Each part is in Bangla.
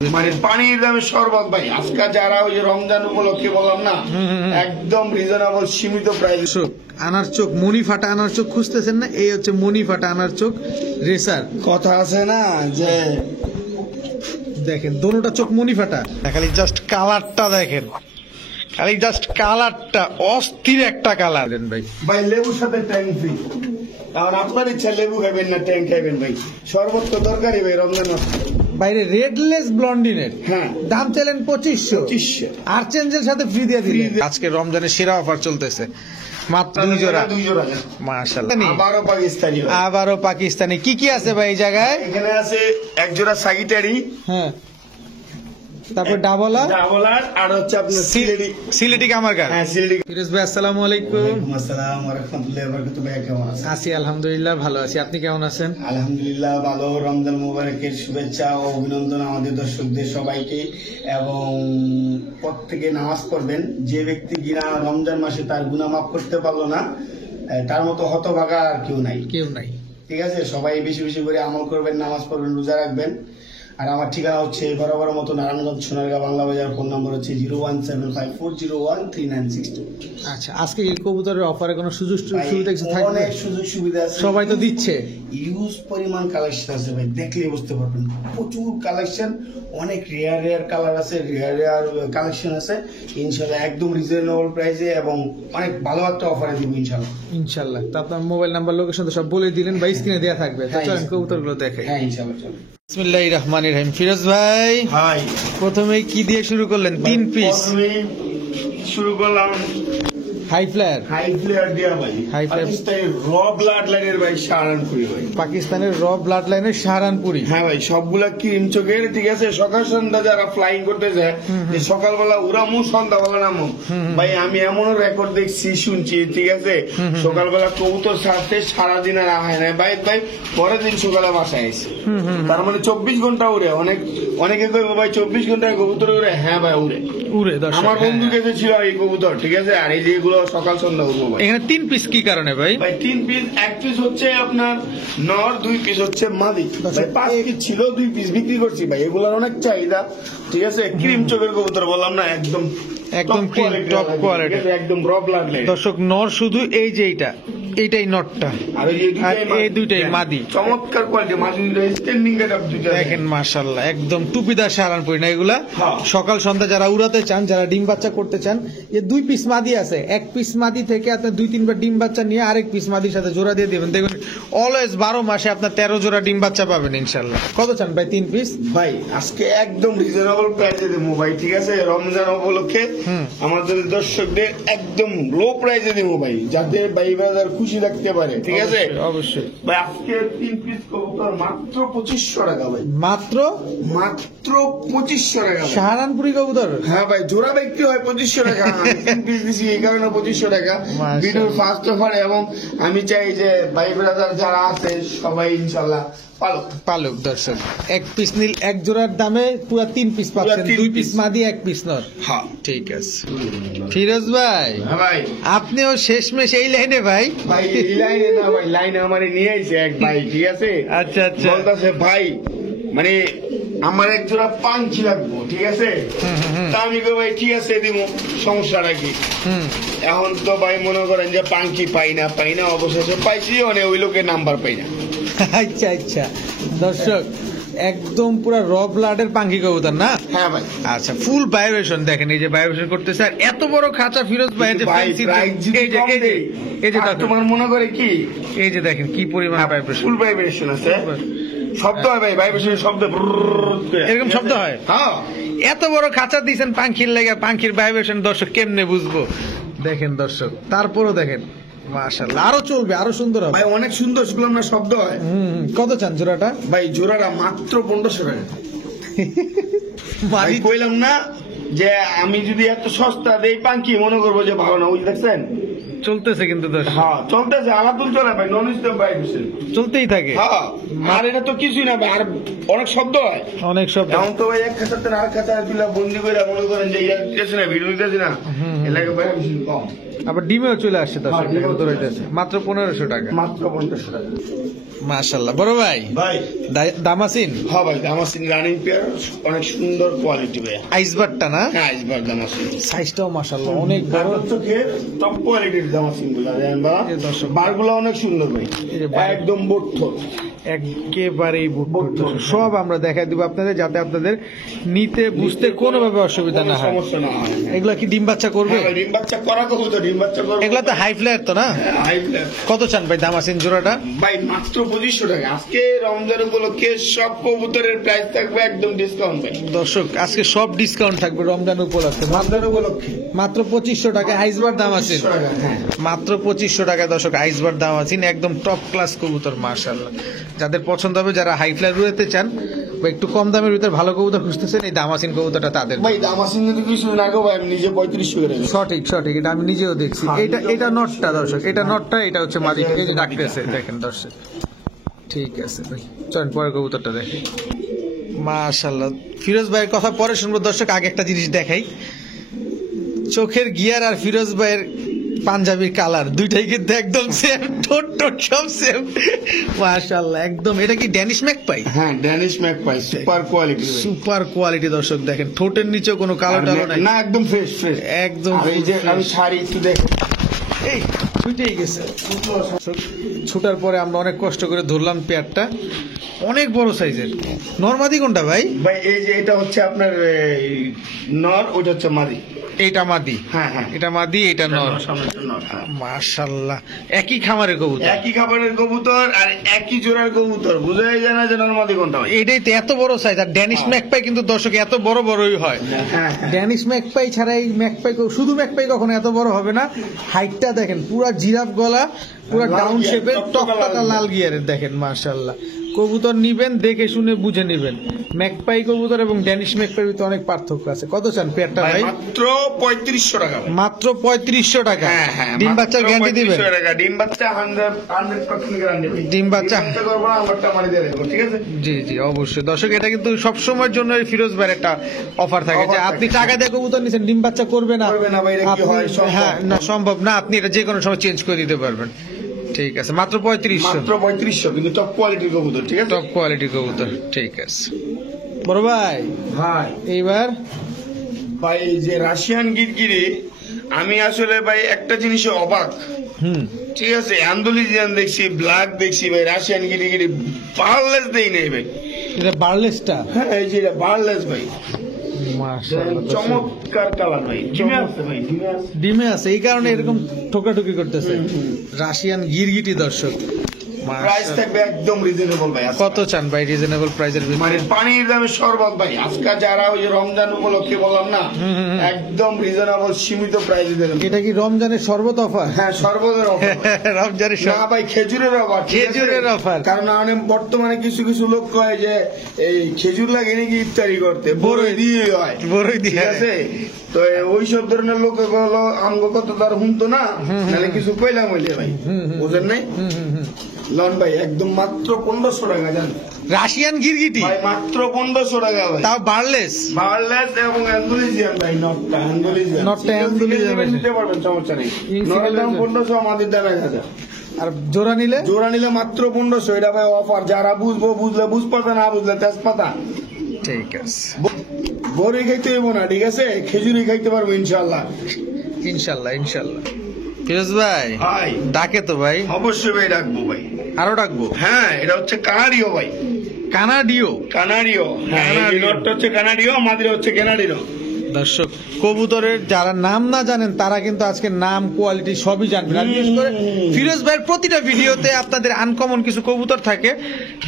মানে পানির দামে শরবত ভাই আজকে যারা ওই রমজান উপলক্ষে বললাম না একদম রিজনেবল সীমিত প্রাইস। আনার চোখ মনি ফাটা আনার চোখ খুঁজতেছেন না, এই হচ্ছে মনি ফাটা আনার চোখ রেসার। কথা আছে না যে দেখেন দোনোটা চোখ মনি ফাটা, খালি জাস্ট কালারটা দেখেন, খালি জাস্ট কালারটা অস্থির একটা কালার। ভাই ভাই লেবুর সাথে ট্যাঙ্ক ফ্রি, কারণ আপনার ইচ্ছা লেবু খাবেন না ট্যাঙ্ক খাবেন ভাই, শরবত তো দরকারই ভাই রমজান মাসে। বাইরে রেডলেস ব্লন্ডিনের হ্যাঁ দাম চাইলেন 2500, আর চেঞ্জের সাথে ফ্রি দিয়ে দিলেন। আজকে রমজানের সেরা অফার চলতেছে, মাত্র 2 জোড়া। মাশাআল্লাহ, আবারও পাকিস্তানি। কি কি আছে ভাই এই জায়গায়? এখানে আছে এক জোড়া সাগিটারি, হ্যাঁ, তারপর ডাবলার আর হচ্ছে আপনার সিলেটি কামারগার। হ্যাঁ সিলেটি। ফিরোজ ভাই আসসালামু আলাইকুম। ওয়ালাইকুম আসসালাম ওয়া রাহমাতুল্লাহি ওয়া বারাকাতুহু। ভাই কেমন আছেন? আছি আলহামদুলিল্লাহ, ভালো আছি। আপনি কেমন আছেন? আলহামদুলিল্লাহ ভালো। রমজান মুবারকের শুভেচ্ছা ও অভিনন্দন আমাদের দর্শকদের সবাইকে, এবং প্রত্যেকে নামাজ পড়বেন। যে ব্যক্তি কিনা রমজান মাসে তার গুনাহ মাফ করতে পারলো না, তার মতো হতভাগা আর কেউ নাই। ঠিক আছে, সবাই বেশি বেশি করে আমল করবেন, নামাজ পড়বেন, রোজা রাখবেন। আর আমার ঠিকানা হচ্ছে বরাবর মতো নারায়ণগঞ্জ সোনারগাঁ বাংলা বাজার। ফোন নম্বর হচ্ছে 01754013962। আচ্ছা, আজকে এই কবুতরের অফারে কোনো সুযোগ সুবিধা কিছু থাকবে? অনেক সুযোগ সুবিধা আছে, সবাই তো দিচ্ছে। ইউজ পরিমাণ কালেকশন আছে ভাই, দেখলে বুঝতে পারবেন। প্রচুর কালেকশন, অনেক রেয়ার কালার আছে, রেয়ার কালেকশন আছে। ইনশাল্লাহ একদম রিজনেবল প্রাইসে এবং অনেক ভালো একটা অফারে দিব ইনশাল্লাহ। তো আপনার মোবাইল নাম্বার, লোকেশন তো সব বলে দিলেন বা স্ক্রিনে দেওয়া থাকবে। চলেন কবুতরগুলো দেখে। হ্যাঁ ইনশাল্লাহ চলেন। বিসমিল্লাহির রহমানির রহিম। ফিরোজ ভাই, হাই, প্রথমে কি দিয়ে শুরু করলেন? 3 পিস শুরু করলাম হাই ফ্লেয়ার দিয়া ভাই, পাকিস্তানের র ব্লাড লাইনের ভাই সাহারানপুরি ভাই, পাকিস্তানের র ব্লাড লাইনের সাহারানপুরি। হ্যাঁ ভাই, সবগুলা ক্রিম চোখের। ঠিক আছে, সকাল সন্ধ্যা যারা ফ্লাইং করতে যায়, যে সকালবেলা উড়ামু সন্ধ্যাবেলা নামু ভাই, আমি এমনও রেকর্ড দেখছি শুনছি। ঠিক আছে, সকালবেলা কবুতর ছাড়তে সারাদিন আর হয় না ভাই, পরের দিন সকালে বাসায় এসে, তার মানে 24 ঘন্টা উড়ে। অনেকে কইবো ভাই 24 ঘন্টায় কবুতর উড়ে। হ্যাঁ ভাই উড়ে। আমার বন্ধুর কাছে ছিল এই কবুতর। ঠিক আছে, আর এই যেগুলো সকাল সন্ধ্যা উঠবো ভাই। এখানে 3 পিস কি কারণে ভাই? 3 পিস, 1 পিস হচ্ছে আপনার নর, 2 পিস হচ্ছে মাদি। ভাই 5 পিস ছিল, 2 পিস বিক্রি করছি ভাই, এগুলোর অনেক চাহিদা। ঠিক আছে, ক্রিম চোখের কবুতর বললাম না, একদম টপ কোয়ালিটি, একদম র ব্লাড লাইন। দর্শক, নর শুধু এই যে এইটাই নটটা, আর এই দুইটাই মাদি। চমৎকার কোয়ালিটি, মাদি স্ট্যান্ডিং গেটআপ দুইটা দেখেন মাশাআল্লাহ, একদম টুপিদার সাহারানপুরি না এগুলা। সকাল সন্ধ্যা যারা উড়াতে চান, যারা ডিম বাচ্চা করতে চান, এই 2 পিস মাদি আছে। 1 পিস মাদি থেকে আপনি 2-3 বার ডিম বাচ্চা নিয়ে আরেক পিস মাদির সাথে জোড়া দিয়ে দিবেন, দেখবেন অলওয়েজ 12 মাসে আপনার 13 জোড়া ডিম বাচ্চা পাবেন ইনশাআল্লাহ। কত চান ভাই 3 পিস? ভাই আজকে একদম রিজনেবল প্রাইসে দেবো ভাই। ঠিক আছে, রমজান উপলক্ষে আমাদের দর্শকদের একদম লো প্রাইসে দেবো ভাই, যাতে ভাই বাজার খুশি রাখতে পারে। ঠিক আছে, অবশ্যই ভাই। আজকে 3 পিস কবুতর মাত্র 2500 টাকা ভাই, মাত্র 2500 টাকা সাহারানপুরি কবুতর। হ্যাঁ ভাই, জোড়া ব্যক্তি হয় 2500 টাকা। 3 পিস দিচ্ছি এই কারণে 2500 টাকা ভিডিওর ফার্স্ট অফারে। এবং আমি চাই যে ভাই ব্রাদার যারা আছে সবাই ইনশাল্লাহ পালুক। দর্শক, 1 পিস নীল 1 জোড়ার দামে পুরো 3 পিস পাচ্ছেন, 2 পিস মাদি 1 পিস নর। হ্যাঁ ঠিক আছে। ফিরোজ ভাই, হ্যাঁ ভাই, আপনিও শেষমেশ এই লাইনে ভাই? ভাই এই লাইনে না ভাই, লাইনে আমারে নিয়ে আইছে এক ভাই। ঠিক আছে, আচ্ছা আচ্ছা, বলতাছে ভাই মানে আমার এক জোড়া পাঙ্খি লাগবো। ঠিক আছে, তা আমি কই ভাই ঠিক আছে দিব, সমস্যাটা কি? এখন তো ভাই মনে করেন যে পাঙ্খি পাই না, অবশেষে পাইছি, মানে ওই লোকের নাম্বার পাই না। আচ্ছা আচ্ছা, দর্শক একদম পুরো র ব্লাডের পাঙ্খি কবুতর না? হ্যাঁ ভাই। আচ্ছা, ফুল ভাইব্রেশন দেখেন, এই যে ভাইব্রেশন করতেছে। আর এত বড় খাঁচা ফিরোজ ভাই, যে তোমার মনে করে কি, এই যে দেখেন কি পরিমাণ ভাইব্রেশন, ফুল ভাইব্রেশন আছে, শব্দ হয় ভাই, ভাইব্রেশনের শব্দ এরকম শব্দ হয়। হ্যাঁ, এত বড় খাঁচা দিয়েছেন পাঙ্খির লেগে, পাঙ্খির ভাইব্রেশন দর্শক কেমনে বুঝবো? দেখেন দর্শক, তারপরও দেখেন মাশাআল্লাহ, আরো চলবে, আরো সুন্দর হবে ভাই, অনেক সুন্দর শুনলাম না শব্দ হয়। কত চান জোড়াটা? ভাই জোড়াটা মাত্র 1500 টাকা। ভাই কইলাম না যে আমি যদি এত সস্তা দেই পাঙ্কি, মনে করবো যে ভালো না। ওই দেখছেন চলতেছে কিন্তু দর্শক, হ্যাঁ চলতেছে, আলাদুল চলে ভাই, নন স্টপ ভাই চলতেই থাকে। হ্যাঁ, আর এটা তো কিছুই না ভাই, আর অনেক শব্দ হয়, অনেক শব্দ। এখন তো ভাই এক খাতার আর খাতা তুলা বন্দি করে মনে করেন যে ইয়া দিতেছে না, ভিডিও দিতেছে না, এলাকা ভাই কম। আবার ডিমেও চলে আসছে দর্শক, হ্যাঁ, ডিমেও দেখেন চলে দৌড়াইতেছে মাত্র 1500 টাকা। মাত্র 1500 টাকা। মাশাআল্লাহ বড় ভাই, ভাই দামাসিন হ্যাঁ ভাই দামাসিন রানিং পেয়ার, অনেক সুন্দর কোয়ালিটি ভাই। আইসবারটা না, হ্যাঁ আইসবার দামাসিন, সাইজটাও মাশাআল্লাহ অনেক বড়। টপ কোয়ালিটির দামাসিন গুলা দেখেন বা এই দর্শক। বারগুলো অনেক সুন্দর ভাই, এই যে বার- একদম বট্টর। একেবারেই সব আমরা দেখাই দিব আপনাদের, যাতে আপনাদের নিতে বুঝতে কোনোভাবে অসুবিধা না হয়। সমস্যা না হয়। এগুলা কি ডিম বাচ্চা করবে? হ্যাঁ ভাই, ডিম বাচ্চা করা কবুতর, ডিম বাচ্চা করবে। এগুলা তো হাই ফ্লায়ার তো না? হ্যাঁ, হাই ফ্ল্যাট। কত চান ভাই দামাসিন জোড়াটা? ভাই মাত্র 2500 টাকা। আজকে রমজান উপলক্ষে সব কবুতরের প্রাইস থাকবে একদম ডিসকাউন্ট ভাই। দর্শক আজকে সব ডিসকাউন্ট থাকবে রমজান উপলক্ষে, রমজান উপলক্ষে মাত্র 2500 টাকা আইসবার দাম আছে, 2500 টাকা, হ্যাঁ। মাত্র 2500 টাকা দর্শক আইসবার দাম আছে, একদম টপ ক্লাস কবুতর মাশাআল্লাহ। যাদের পছন্দ হবে, যারা হাই ফ্লায়ার উড়াতে চান বা একটু কম দামের ভিতরে ভালো কবুতর খুঁজতেছেন, এই দামাসিন কবুতরটা তাদের। ভাই দামাসিন যদি কিছু না গো ভাই, আমি নিজে 3500 করে দেব। সঠিক সঠিক, এটা আমি নিজেও দেখছি। এটা নটটা দর্শক, এটা নটটা, এটা হচ্ছে মাদি, এই যে ডাকতেছে দেখেন দর্শক। ঠিক আছে ভাই, চলেন পরে কবুতরটা দেখি। মাশাআল্লাহ, ফিরোজ ভাইয়ের কথা পরে শুনবো দর্শক, আগে একটা জিনিস দেখাই। চোখের গিয়ার আর ফিরোজ ভাইয়ের পাঞ্জাবির কালার দুইটাই কিন্তু একদম সেম, ঠোঁট টোট সব সেম মাশাআল্লাহ একদম। এটা কি ড্যানিশ ম্যাকপাই? হ্যাঁ Danish magpie, super quality. Super quality দর্শক, দেখেন ঠোঁটের নিচেও কোনো কালো টালো নাই, না একদম ফ্রেশ ফ্রেশ একদম আর এই যে fresh। আমি শাড়ি একটু দেখ, এই ছুটেই গেছে। ছুটার পরে আমরা অনেক কষ্ট করে ধরলাম পেয়ারটা, অনেক বড় সাইজের। নরমাদি কোনটা ভাই? ভাই এই যে এটা হচ্ছে আপনার এই, নর, ওটা হচ্ছে মাদি। এইটা মাদি, হ্যাঁ হ্যাঁ, এটা মাদি, এটা নর। সামনেটা নর, হ্যাঁ। মাশাআল্লাহ, একই খামারের কবুতর, একই খাবারের কবুতর আর একই জোড়ার কবুতর, বোঝাই যায় না যে নরমাদি কোনটা ভাই। এটাই তো এত বড় সাইজ। আর ড্যানিশ ম্যাকপাই কিন্তু দর্শক এত বড় বড়ই হয়। হ্যাঁ ড্যানিশ ম্যাকপাই ছাড়া এই ম্যাকপাই, শুধু ম্যাকপাই কখনো এত বড় হবে না। হাইটটা দেখেন, পুরা জিরাফ গলা, পুরা লাল ডাউন গিয়ার, শেপের, টকটকা টকটকা লাল লাল গিয়ারের দেখেন মাশাআল্লাহ। কবুতর নিবেন দেখে শুনে বুঝে নিবেন। ম্যাকপাই কবুতর এবং ড্যানিশ ম্যাকপাই ভিতরে অনেক পার্থক্য আছে। কত চান পেয়ারটা ভাই ভাই? মাত্র 3500 টাকা ভাই। মাত্র 3500 টাকা। হ্যাঁ হ্যাঁ, ডিম বাচ্চার মাত্র গ্যারান্টি দিবেন? 3500 টাকা। ডিম বাচ্চা 100% গ্যারান্টি। ডিম বাচ্চা করবো না, আমারটা মানে দিয়ে দেবো, ঠিক আছে? জি জি অবশ্যই দর্শক, এটা কিন্তু সব সময়ের জন্য এই ফিরোজ ভাইয়ের একটা অফার থাকে যে Offer আপনি থাকে। টাকা দিয়ে কবুতর নিছেন, ডিম বাচ্চা করবে না, করবে না ভাই, এটা কি আপনি- হয়? সম্ভব? হ্যাঁ না সম্ভব না, আপনি এটা যে কোনো সময় চেঞ্জ করে দিতে পারবেন। ঠিক আছে, মাত্র 3500, মাত্র 3500, কিন্তু টপ কোয়ালিটির কবুতর, ঠিক আছে? টপ কোয়ালিটি কবুতর। ঠিক আছে বড় ভাই, ভাই এইবার ভাই এই যে রাশিয়ান গিরগিরি, আমি আসলে ভাই একটা জিনিসে অবাক, ঠিক আছে? অ্যান্ডোলিজিয়ান দেখছি, ব্ল্যাক দেখছি ভাই, রাশিয়ান গিরিগিরি বার্লেস দেই নেই ভাই। এটা বার্লেসটা হ্যাঁ এই যে এটা বার্লেস ভাই, মাশাআল্লাহ দর্শক, চমৎকার কালার ভাই। ডিমে আছে ভাই, ডিমে আছে। ডিমে আছে, এই কারণে এরকম ঠোকাঠুকি করতেছে। রাশিয়ান গিরগিটি দর্শক, প্রাইস মাশাআল্লাহ। থাকবে একদম রিজনেবল ভাই। আজকে। কত চান ভাই রিজনেবল প্রাইসের মানে ভিতরে? পানির দামে শরবত ভাই, আজকে যারা ওই যে রমজান উপলক্ষে বললাম না, একদম রিজনেবল সীমিত প্রাইসে দিলাম। এটা কি রমজানের শরবত অফার? হ্যাঁ শরবতের অফার। রমজানের না শরবত, ভাই খেজুরের অফার, ঠিক আছে? খেজুরের offer। কারণ অনেক বর্তমানে কিছু কিছু লোক কয় যে এই খেজুর লাগে নাকি ইফতারি করতে, বড়ই দিয়ে হয়, বড়ই দিয়ে। ঠিক আছে? তো ওই সব ধরনের লোক হলো আমগো কত তার হুমতো না, নাহলে কিছু কইলাম হইলে ভাই, বুঝেন নাই? লন ভাই একদম মাত্র 1500 টাকা জান রাশিয়ান গিরগিটি ভাই, মাত্র 1500 টাকা ভাই। তাও বার্লেস। বার্লেস এবং অ্যান্ডোলিজিয়ান ভাই, নটটা অ্যান্ডোলিজিয়ান, নটটা অ্যান্ডোলিজিয়ান। নিতে পারবেন, সমস্যা নেই। ইনসিগেল নরের দাম আছে। 1500, আমাদের দাম 1000। আর জোড়া নিলে? জোড়া নিলে মাত্র 1500, এটা ভাই অফার। যারা বুঝবো বুঝলে বুঝপাতা, না বুঝলে তেজপাতা। ঠিক আছে বড়ি খাইতে হইব না, ঠিক আছে? খেজুরি খাইতে পারবো ইনশাল্লাহ। ইনশাল্লাহ ইনশাল্লাহ। ফিরোজ ভাই ভাই ডাকে তো ভাই, অবশ্যই ভাই ডাকবো ভাই। আরো ডাকবো? হ্যাঁ এটা হচ্ছে কানাডিও ভাই, কানাডিও। কানাডিও। হ্যাঁ এই যে কানাডিও। নটটা হচ্ছে কানাডিও, মাদিরা হচ্ছে কানাডিও। দর্শক কবুতরের যারা নাম না জানেন তারা কিন্তু আজকে নাম কোয়ালিটি সবই জানবেন। আর বিশেষ করে ফিরোজ ভাইয়ের প্রতিটা ভিডিওতে আপনাদের আনকমন কিছু কবুতর থাকে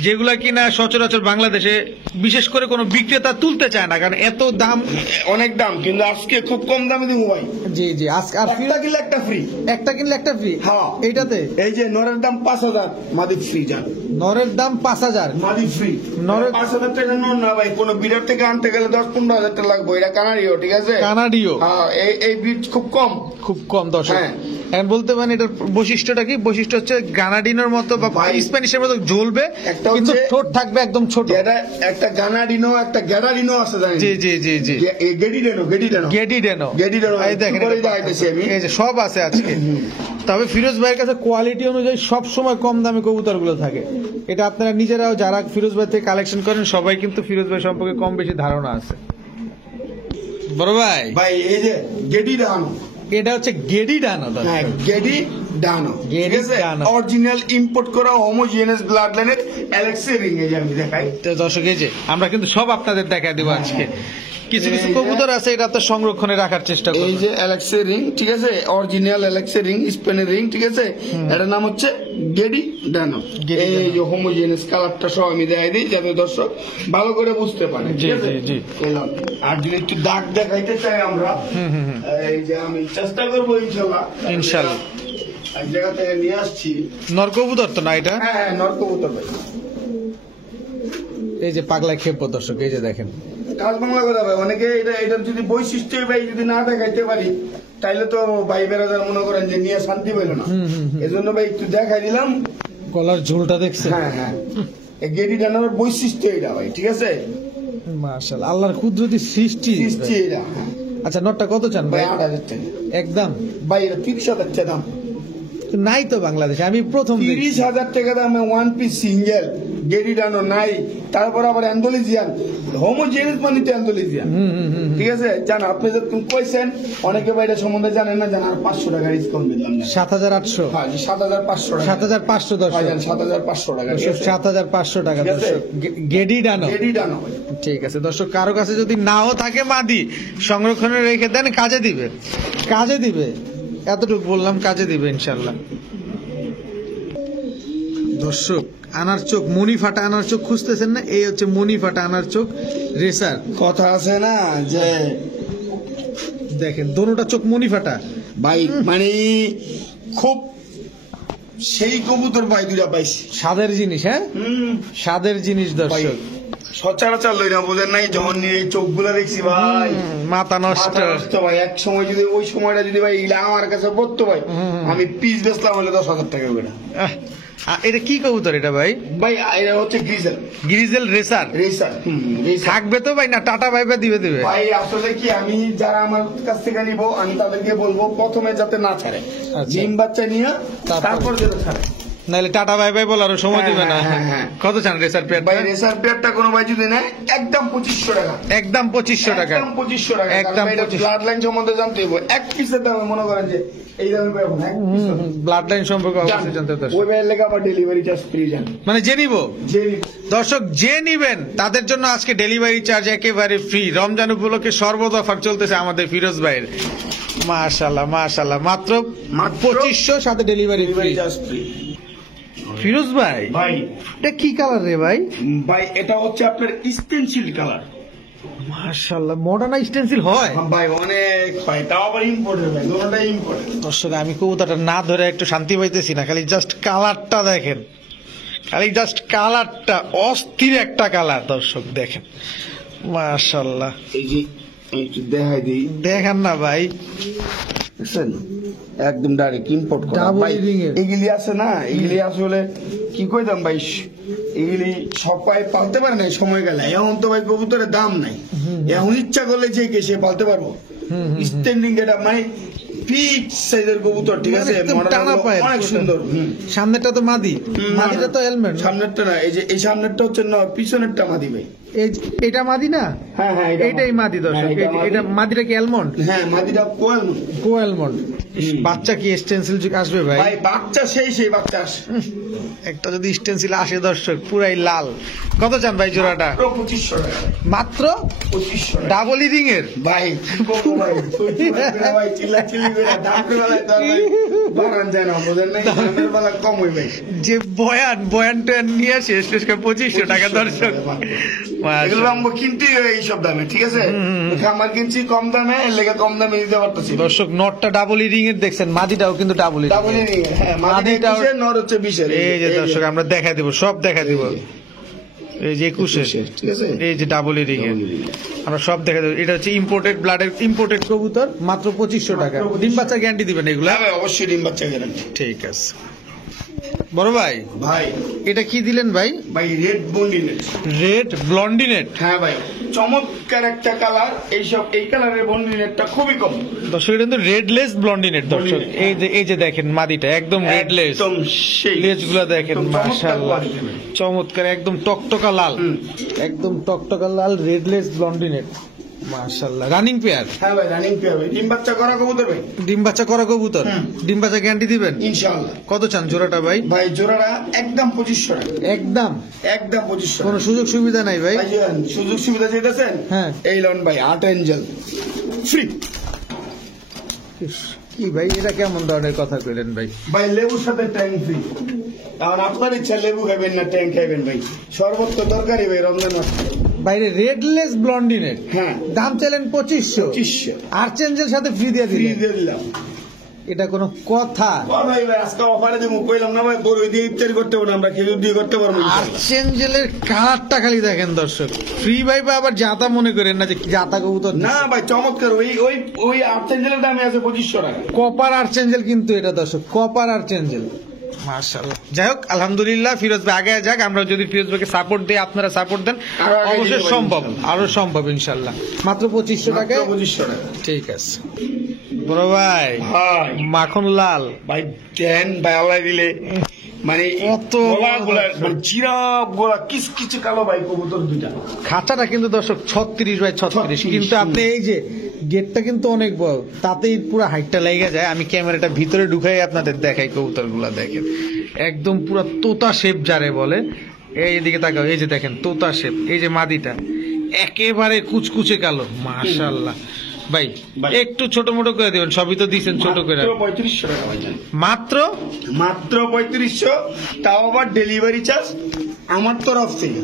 যেগুলা কিনা সচরাচর বাংলাদেশে বিশেষ করে কোনো বিক্রেতা তুলতে চায় না, কারণ এত দাম। অনেক দাম, কিন্তু আজকে খুব কম দামে দিব ভাই। জি জি, আজকে আর একটা কিনলে একটা ফ্রি। একটা কিনলে একটা ফ্রি। হ্যাঁ। এইটাতে এই যে নরের দাম 5000, মাদি ফ্রি জান। নরের দাম 5000, মাদি ফ্রি। নরের- 5000 টাকা নর না ভাই, কোন বিরাট থেকে আনতে গেলে 10-15 হাজার টাকা লাগবে। এটা কানাডিও, ঠিক আছে? কানাডিও হ্যাঁ এই ব্রিড খুব কম। খুব কম দর্শক। হ্যাঁ এখন বলতে পারেন এটার বৈশিষ্ট্যটা কি? বৈশিষ্ট্য হচ্ছে গানাডিনোর মতো বা ভাই, স্প্যানিশের মতো জ্বলবে, একটা কিন্তু হচ্ছে- ঠোঁট থাকবে একদম ছোট। এটা একটা গানাডিনো, একটা গ্যাডারিনো আছে জানেন? জি জি জি জি, গেডিডেনো, গেডিডেনো। গেডিডেনো, গেডিডেনো, এই দেখেন একটু পরেই এটা দেখাইতেছি আমি। এই যে সব আছে আজকে। তবে ফিরোজ ভাইয়ের কাছে কোয়ালিটি অনুযায়ী সব সময় কম দামে কবুতরগুলো থাকে। এটা আপনারা নিজেরাও যারা ফিরোজ ভাই থেকে কালেকশন করেন সবাই কিন্তু ফিরোজ ভাই সম্পর্কে কম বেশি ধারণা আছে। বড় ভাই, ভাই এই যে গেডিডানো, এটা হচ্ছে গেডিডানো। হ্যাঁ গেডিডানো, গেডিডানো। অরিজিনাল ইম্পোর্ট করা হোমোজিনিয়াস ব্লাড লাইনের অ্যালেক্সি রিং। এই যে আমি দেখাই, তো দর্শক এই যে আমরা কিন্তু সব আপনাদের দেখা দিব আজকে। কিছু কিছু কবুতর আছে এটা আপনার সংরক্ষণে রাখার চেষ্টা এই করবেন। যে অ্যালেক্সি রিং, ঠিক আছে, অরিজিনাল অ্যালেক্সি রিং, স্পেনের রিং, ঠিক আছে। এটার নাম হচ্ছে গেডিডানো। গেডিডানো। এই যে হোমোজিনিয়াস কালারটা সহ আমি দেখাই দিই যাতে দর্শক ভালো করে বুঝতে পারে, জি, ঠিক আছে? জি, জি। এলাম। আর যদি একটু দাগ দেখাইতে চাই আমরা, এই যে আমি চেষ্টা করবো ইনশাল্লাহ। ইনশাল্লাহ। এক জায়গা থেকে নিয়ে আসছি। নর কবুতর তো না এটা? হ্যাঁ হ্যাঁ, নর কবুতর ভাই। এই যে পাগলা খেপ দর্শক, এই যে দেখেন। কাজ বাংলা কথা ভাই, অনেকে এটার যদি বৈশিষ্ট্য ভাই যদি না দেখাইতে পারি তাইলে তো ভাই বেড়াদার মনে করেন যে নিয়ে শান্তি পেল না। এই জন্য ভাই একটু দেখাই দিলাম। গলার ঝোলটা দেখছেন? হ্যাঁ হ্যাঁ, এই গেডি ডানার বৈশিষ্ট্য এটা ভাই, ঠিক আছে। মাশাআল্লাহ, আল্লাহর কুদরতি সৃষ্টি। সৃষ্টি এটা। হ্যাঁ। আচ্ছা, নটটা কত চান ভাই ভাই? 8,000 টাকা একদম ভাই, এটা 30,000 টাকা দাম। নাই তো বাংলাদেশে, আমি প্রথম দেখছি। 30,000 টাকা দামে ওয়ান পিস সিঙ্গেল গেডি ডানো নাই। তারপর আবার অ্যান্ডোলিজিয়ান, হোমোজেনিয়াস মানে তো অ্যান্ডোলিজিয়ান, ঠিক আছে। জান আপনি যে তুমি কইছেন, অনেকে ভাই এটা সম্বন্ধে জানেন না, জান আর 500 টাকা ডিসকাউন্ট দিলাম। 7,800, হ্যাঁ 7,500 টাকা। 7,500 দর্শক, 7,500 টাকা, ঠিক আছে? 7,500 টাকা ঠিক আছে? দর্শক। গেডি ডানো। গেডি ডানো ভাই। ঠিক আছে দর্শক, কারো কাছে যদি নাও থাকে মাদি, সংরক্ষণে রেখে দেন, কাজে দিবে, কাজে দিবে। এতটুকু বললাম, কাজে দিবে ইনশাল্লাহ। দর্শক, আনার চোখ, মনি ফাটা আনার চোখ খুঁজতেছেন না? এই হচ্ছে মনি ফাটা আনার চোখ রেসার। কথা আছে না যে দেখেন দোনোটা চোখ মনি ফাটা। ভাই মানে খুব সেই কবুতর ভাই দুইটা পাইছি। স্বাদের জিনিস, হ্যাঁ স্বাদের জিনিস ভাই দর্শক। সচরাচর লই না, বোঝেন নাই, যখন নিয়ে এই চোখগুলা দেখছি ভাই মাথা নষ্ট। মাথা নষ্ট ভাই। এক সময় যদি ওই সময়টা যদি ভাই ইলা আমার কাছে পড়তো ভাই, আমি পিস বেচলাম হলে 10,000 টাকা করে। এটা কি কবুতর এটা ভাই? ভাই এটা হচ্ছে grizzle, grizzle racer. Racer. Racer থাকবে তো ভাই, না টাটা ভাইবা দিবে দিবে? ভাই আসলে কি, আমি যারা আমার কাছ থেকে নিবো আমি তাদেরকে বলবো প্রথমে যাতে না ছাড়ে, আচ্ছা। ডিম বাচ্চা নিয়ে তারপর যেতে ছাড়ে। নাহলে টাটা ভাই ভাই বলারও সময় দিবে না। হ্যাঁ, হ্যাঁ। কত চান রেসার পেয়ার? ভাই রেসার পেয়ারটা কোনো ভাই যদি নেয় একদম 2500 টাকা। একদম 2500 টাকা। একদম 2500 টাকা। একদম একদম 2500 ব্লাড লাইন সম্বন্ধে জানতে হবে। এক পিসের দামে মনে করেন যে এই দামে পাবো না, এক পিসের দাম। ব্লাড লাইন সম্পর্কে অবশ্যই জানতে হবে ওই দর্শক। ভাইয়ের লেগে আবার ডেলিভারি চার্জ ফ্রি জান। মানে যে নিবো যে দর্শক, যে নিবেন তাদের জন্য আজকে ডেলিভারি চার্জ একেবারে ফ্রি। রমজান উপলক্ষে সর্বদা অফার চলতেছে আমাদের ফিরোজ ভাইয়ের। মাশাআল্লাহ মাশাআল্লাহ, মাত্র 2500 সাথে delivery free. Delivery charge free. Firoz ভাই, ভাই এটা কি কালার রে ভাই? ভাই এটা হচ্ছে আপনার স্টেনসিল কালার। মাশাআল্লাহ, মডার্ন স্টেন্সিল হয় ভাই অনেক হয়, তাও আবার ইম্পোর্টেড ভাই, দুটোটাই ইম্পোর্টেড। দর্শক। আমি কবুতরটা না ধরে একটু শান্তি পাইতেছি না, খালি জাস্ট কালারটা দেখেন, খালি জাস্ট কালারটা অস্থির একটা কালার দর্শক, দেখেন মাশাআল্লাহ। এই যে আমি একটু দেখাই দিই, দেখেন না ভাই, বুঝছেন, একদম ডাইরেক্ট ইম্পোর্ট করা Double ভাই। ring এর। এগুলি আছে না, এগুলি আসলে কি কইতাম ভাই, এগুলি সবাই পালতে পারে না এই সময় গেলে। এখন তো ভাই কবুতরের দাম নাই, এখন ইচ্ছা করলে যে কে সে পালতে পারবো। স্ট্যান্ডিং এটা মানে পিক সাইজের কবুতর, ঠিক আছে, একদম model টানা গুলো পায়ের। অনেক সুন্দর। সামনেরটা তো মাদি, মাদিটা তো এলমেন্ট। সামনেরটা না, এই যে এই সামনেরটা হচ্ছে না, পিছনেরটা মাদি ভাই। এটা মাদি না? হ্যাঁ হ্যাঁ, এইটাই মাদি দর্শক। হ্যাঁ, এটা মাদি। এটা মাদিটা কি অ্যালমন্ড? হ্যাঁ মাদিটা কোয়েল। কো অ্যালমন্ড। বাচ্চা কি স্টেন্সিল আসবে ভাই? ভাই বাচ্চা সেই বাচ্চা আসে। একটা যদি স্টেন্সিল আসে দর্শক, পুরাই লাল। কত চান ভাই জোড়াটা? 2500 টাকা। মাত্র 2500 টাকা। ডাবল ইডিং এর ভাই কমো ভাই, ভাই চিল্লাচিল্লি করে দামের বেলায় তো আর ভাই বাড়ান যায় না, বোঝেন নাই, দামের বেলা কম হই ভাই। যে বয়ান টয়ান নিয়ে আসে শেষ করে 2500 টাকা দর্শক। এগুলো আমরা কিনতে এইসব দামে, ঠিক আছে, আমার কিনছি কম দামে, এর লেগে কম দামে দিতে পারতেছি। দর্শক, নটটা ডাবল ইডিং এর দেখছেন, মাদিটাও কিন্তু ডাবল ইডিং। ডাবল হ্যাঁ, মাদিটা মাদিটাও- 20 নর হচ্ছে 20। এই যে দর্শক, আমরা দেখা দিব, সব দেখা দিব। এই যে 21 ঠিক আছে এই যে ডাবল এরিং এর আমরা সব দেখা যাবে। এটা হচ্ছে ইম্পোর্টেড ব্লাডের ইম্পোর্টেড কবুতর, মাত্র 2500 টাকা। ডিম বাচ্চা গ্যারান্টি দিবেন এগুলা? হ্যাঁ ভাই অবশ্যই ডিম বাচ্চা গ্যারান্টি। ঠিক আছে বড় ভাই, ভাই এটা কি দিলেন ভাই? ভাই রেড বন্ডিনেট। রেড ব্লন্ডিনেট। হ্যাঁ ভাই চমৎকার একটা কালার। এই কালারের বন্ডিনেটটা খুবই কম দর্শক, এটা কিন্তু রেডলেস ব্লন্ডিনেট দর্শক। এই যে দেখেন মাদিটা একদম রেডলেস, একদম সেই লেজ গুলা দেখেন একদম চমৎকার মাশাআল্লাহ quality ভাই। চমৎকার, একদম টকটকা লাল, একদম টকটকা লাল রেডলেস ব্লন্ডিনেট মাশাআল্লাহ। Running pair? হ্যাঁ ভাই রানিং পেয়ার ভাই। ডিম বাচ্চা করা কবুতর ভাই। ডিম বাচ্চা করা কবুতর, ডিম বাচ্চা গ্যারান্টি দিবেন ইনশাআল্লাহ। কত চান জোড়াটা ভাই? ভাই জোড়াটা একদম 2500 টাকা। একদম একদম 2500 কোনো সুযোগ সুবিধা নাই ভাই? ভাই সুযোগ সুবিধা যেতেছেন হ্যাঁ। এই লোন ভাই 8 এঞ্জেল ফ্রি। ইস, কি ভাই এটা কেমন ধরনের কথা কইলেন ভাই? ভাই লেবুর সাথে ট্যাঙ্ক ফ্রি। কারণ আপনার ইচ্ছা লেবু খাবেন না ট্যাঙ্ক খাবেন ভাই, সর্বোচ্চ দরকারি ভাই রমজান মাস। বাইরে রেডলেস ব্লন্ডিনেট, হ্যাঁ দাম চাইলেন 2500, 2500 আর্চেঞ্জেল সাথে ফ্রি দিয়ে ফ্রি দিলেন। দিয়ে দিলাম। এটা কোনো কথা? ভাই ভাই আজকে অফারে দেবো কইলাম না ভাই, বড় দিয়ে ইফতারি করতে পারবো না, আমরা খেজুর দিয়ে করতে পারবো ইনশাআল্লাহ। আর্চেঞ্জেলের কালারটা খালি দেখেন দর্শক, ফ্রি ভাই বা আবার জাতা মনে করেন না যে জাতা কবুতর না ভাই চমৎকার। ওই ওই ওই 8 এঞ্জেলের দামে আছে 2500 টাকা। কপার আর্চেঞ্জেল কিন্তু এটা দর্শক, কপার আর্চেঞ্জেল মাশাআল্লাহ। যাই হোক আলহামদুলিল্লাহ, ফিরোজ ভাই আগে যাক, আমরা যদি ফিরোজ ভাইকে সাপোর্ট দিই, আপনারা সাপোর্ট দেন, আরো আগে অবশ্যই দিতে পারি সম্ভব, ইনশাআল্লাহ। আরো সম্ভব ইনশাল্লাহ। মাত্র 2500 টাকায়। 2500 টাকা। ঠিক আছে বড় ভাই, ভাই মাখন লাল ভাই দেন ভাই আল্লাহ দিলে মানে কত গলা গোলা মানে জিরাফ গোলা কিছু কালো ভাই কবুতর দুইটা। খাঁচাটা কিন্তু দর্শক 36 বাই 36, কিন্তু আপনি এই যে গেটটা কিন্তু অনেক বড়, তাতেই পুরো হাইটটা লেগে যায়। আমি ক্যামেরাটা ভিতরে ঢুকাই আপনাদের দেখাই কবুতর গুলা দেখেন, একদম পুরো তোতা শেপ যারে বলে। এই এদিকে তাকাও, এই যে দেখেন তোতা শেপ, এই যে মাদিটা একেবারে কুচকুচে কালো মাশাআল্লাহ। ভাই ভাই। একটু ছোট মোটো করে দিবেন, সবই তো দিচ্ছেন ছোট করে। মাত্র 3500 টাকা ভাই জান। মাত্র মাত্র 3500, তাও আবার ডেলিভারি চার্জ আমার তরফ থেকে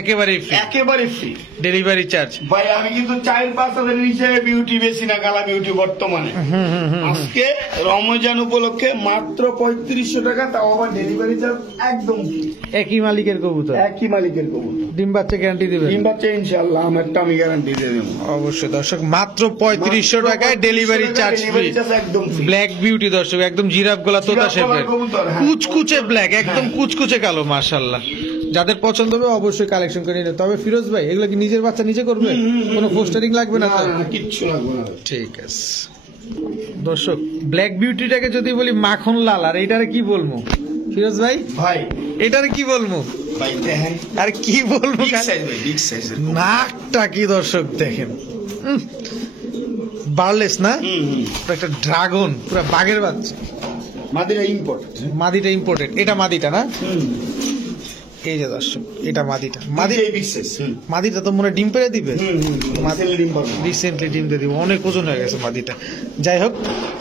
একেবারেই ফ্রি, একেবারে ফ্রি ডেলিভারি চার্জ। ভাই। আমি কিন্তু 4-5 হাজারের নিচে বিউটি বেশি না, গালা বিউটি বর্তমানে। আজকে রমজান উপলক্ষে মাত্র 3500 টাকা, তাও আবার ডেলিভারি চার্জ একদম free। একই মালিকের কবুতর, একই মালিকের কবুতর। ডিম বাচ্চা গ্যারান্টি দিবেন? ডিম বাচ্চা ইনশাআল্লাহ আমারটা আমি গ্যারান্টি দিয়ে দেবো। অবশ্যই দর্শক, মাত্র 3500 টাকায় delivery charge free. Delivery charge একদম free। ব্ল্যাক বিউটি দর্শক, একদম জিরাফ গলা তোতা জিরাফ গলার শেপের, কবুতর, হ্যাঁ। কুচকুচে ব্ল্যাক, একদম কুচকুচে কালো মাশাআল্লাহ। যাদের পছন্দ হবে অবশ্যই কালেকশন করে নিন। তবে ফিরোজ ভাই এগুলো কি নিজের বাচ্চা নিজে করবে? কোনো পোস্টারিং লাগবে না তো? না, কিচ্ছু লাগবে না। ঠিক আছে দর্শক, ব্ল্যাক বিউটিটাকে যদি বলি মাখন লাল, আর এইটারে কি বলবো ফিরোজ ভাই? ভাই এটারে কি বলবো ভাই দেখেন আর কি বলবো? বিগ সাইজ ভাই, বিগ সাইজ। নাকটা কি দর্শক দেখেন, বার্লেস না, একটা ড্রাগন, পুরো বাঘের বাচ্চা। মাদিরা ইম্পোর্ট। মাদিটা ইম্পোর্টেড, এটা মাদিটা না? এই যে দর্শক, এটা মাদিটা। মাদি বিগ সাইজ। মাদিটা তো মনে হয় ডিম পেড়ে দিবে, মাদিরা ডিম পারবে। রিসেন্টলি ডিম দিয়ে দিবে, অনেক ওজন হয়ে গেছে মাদিটা। যাই হোক,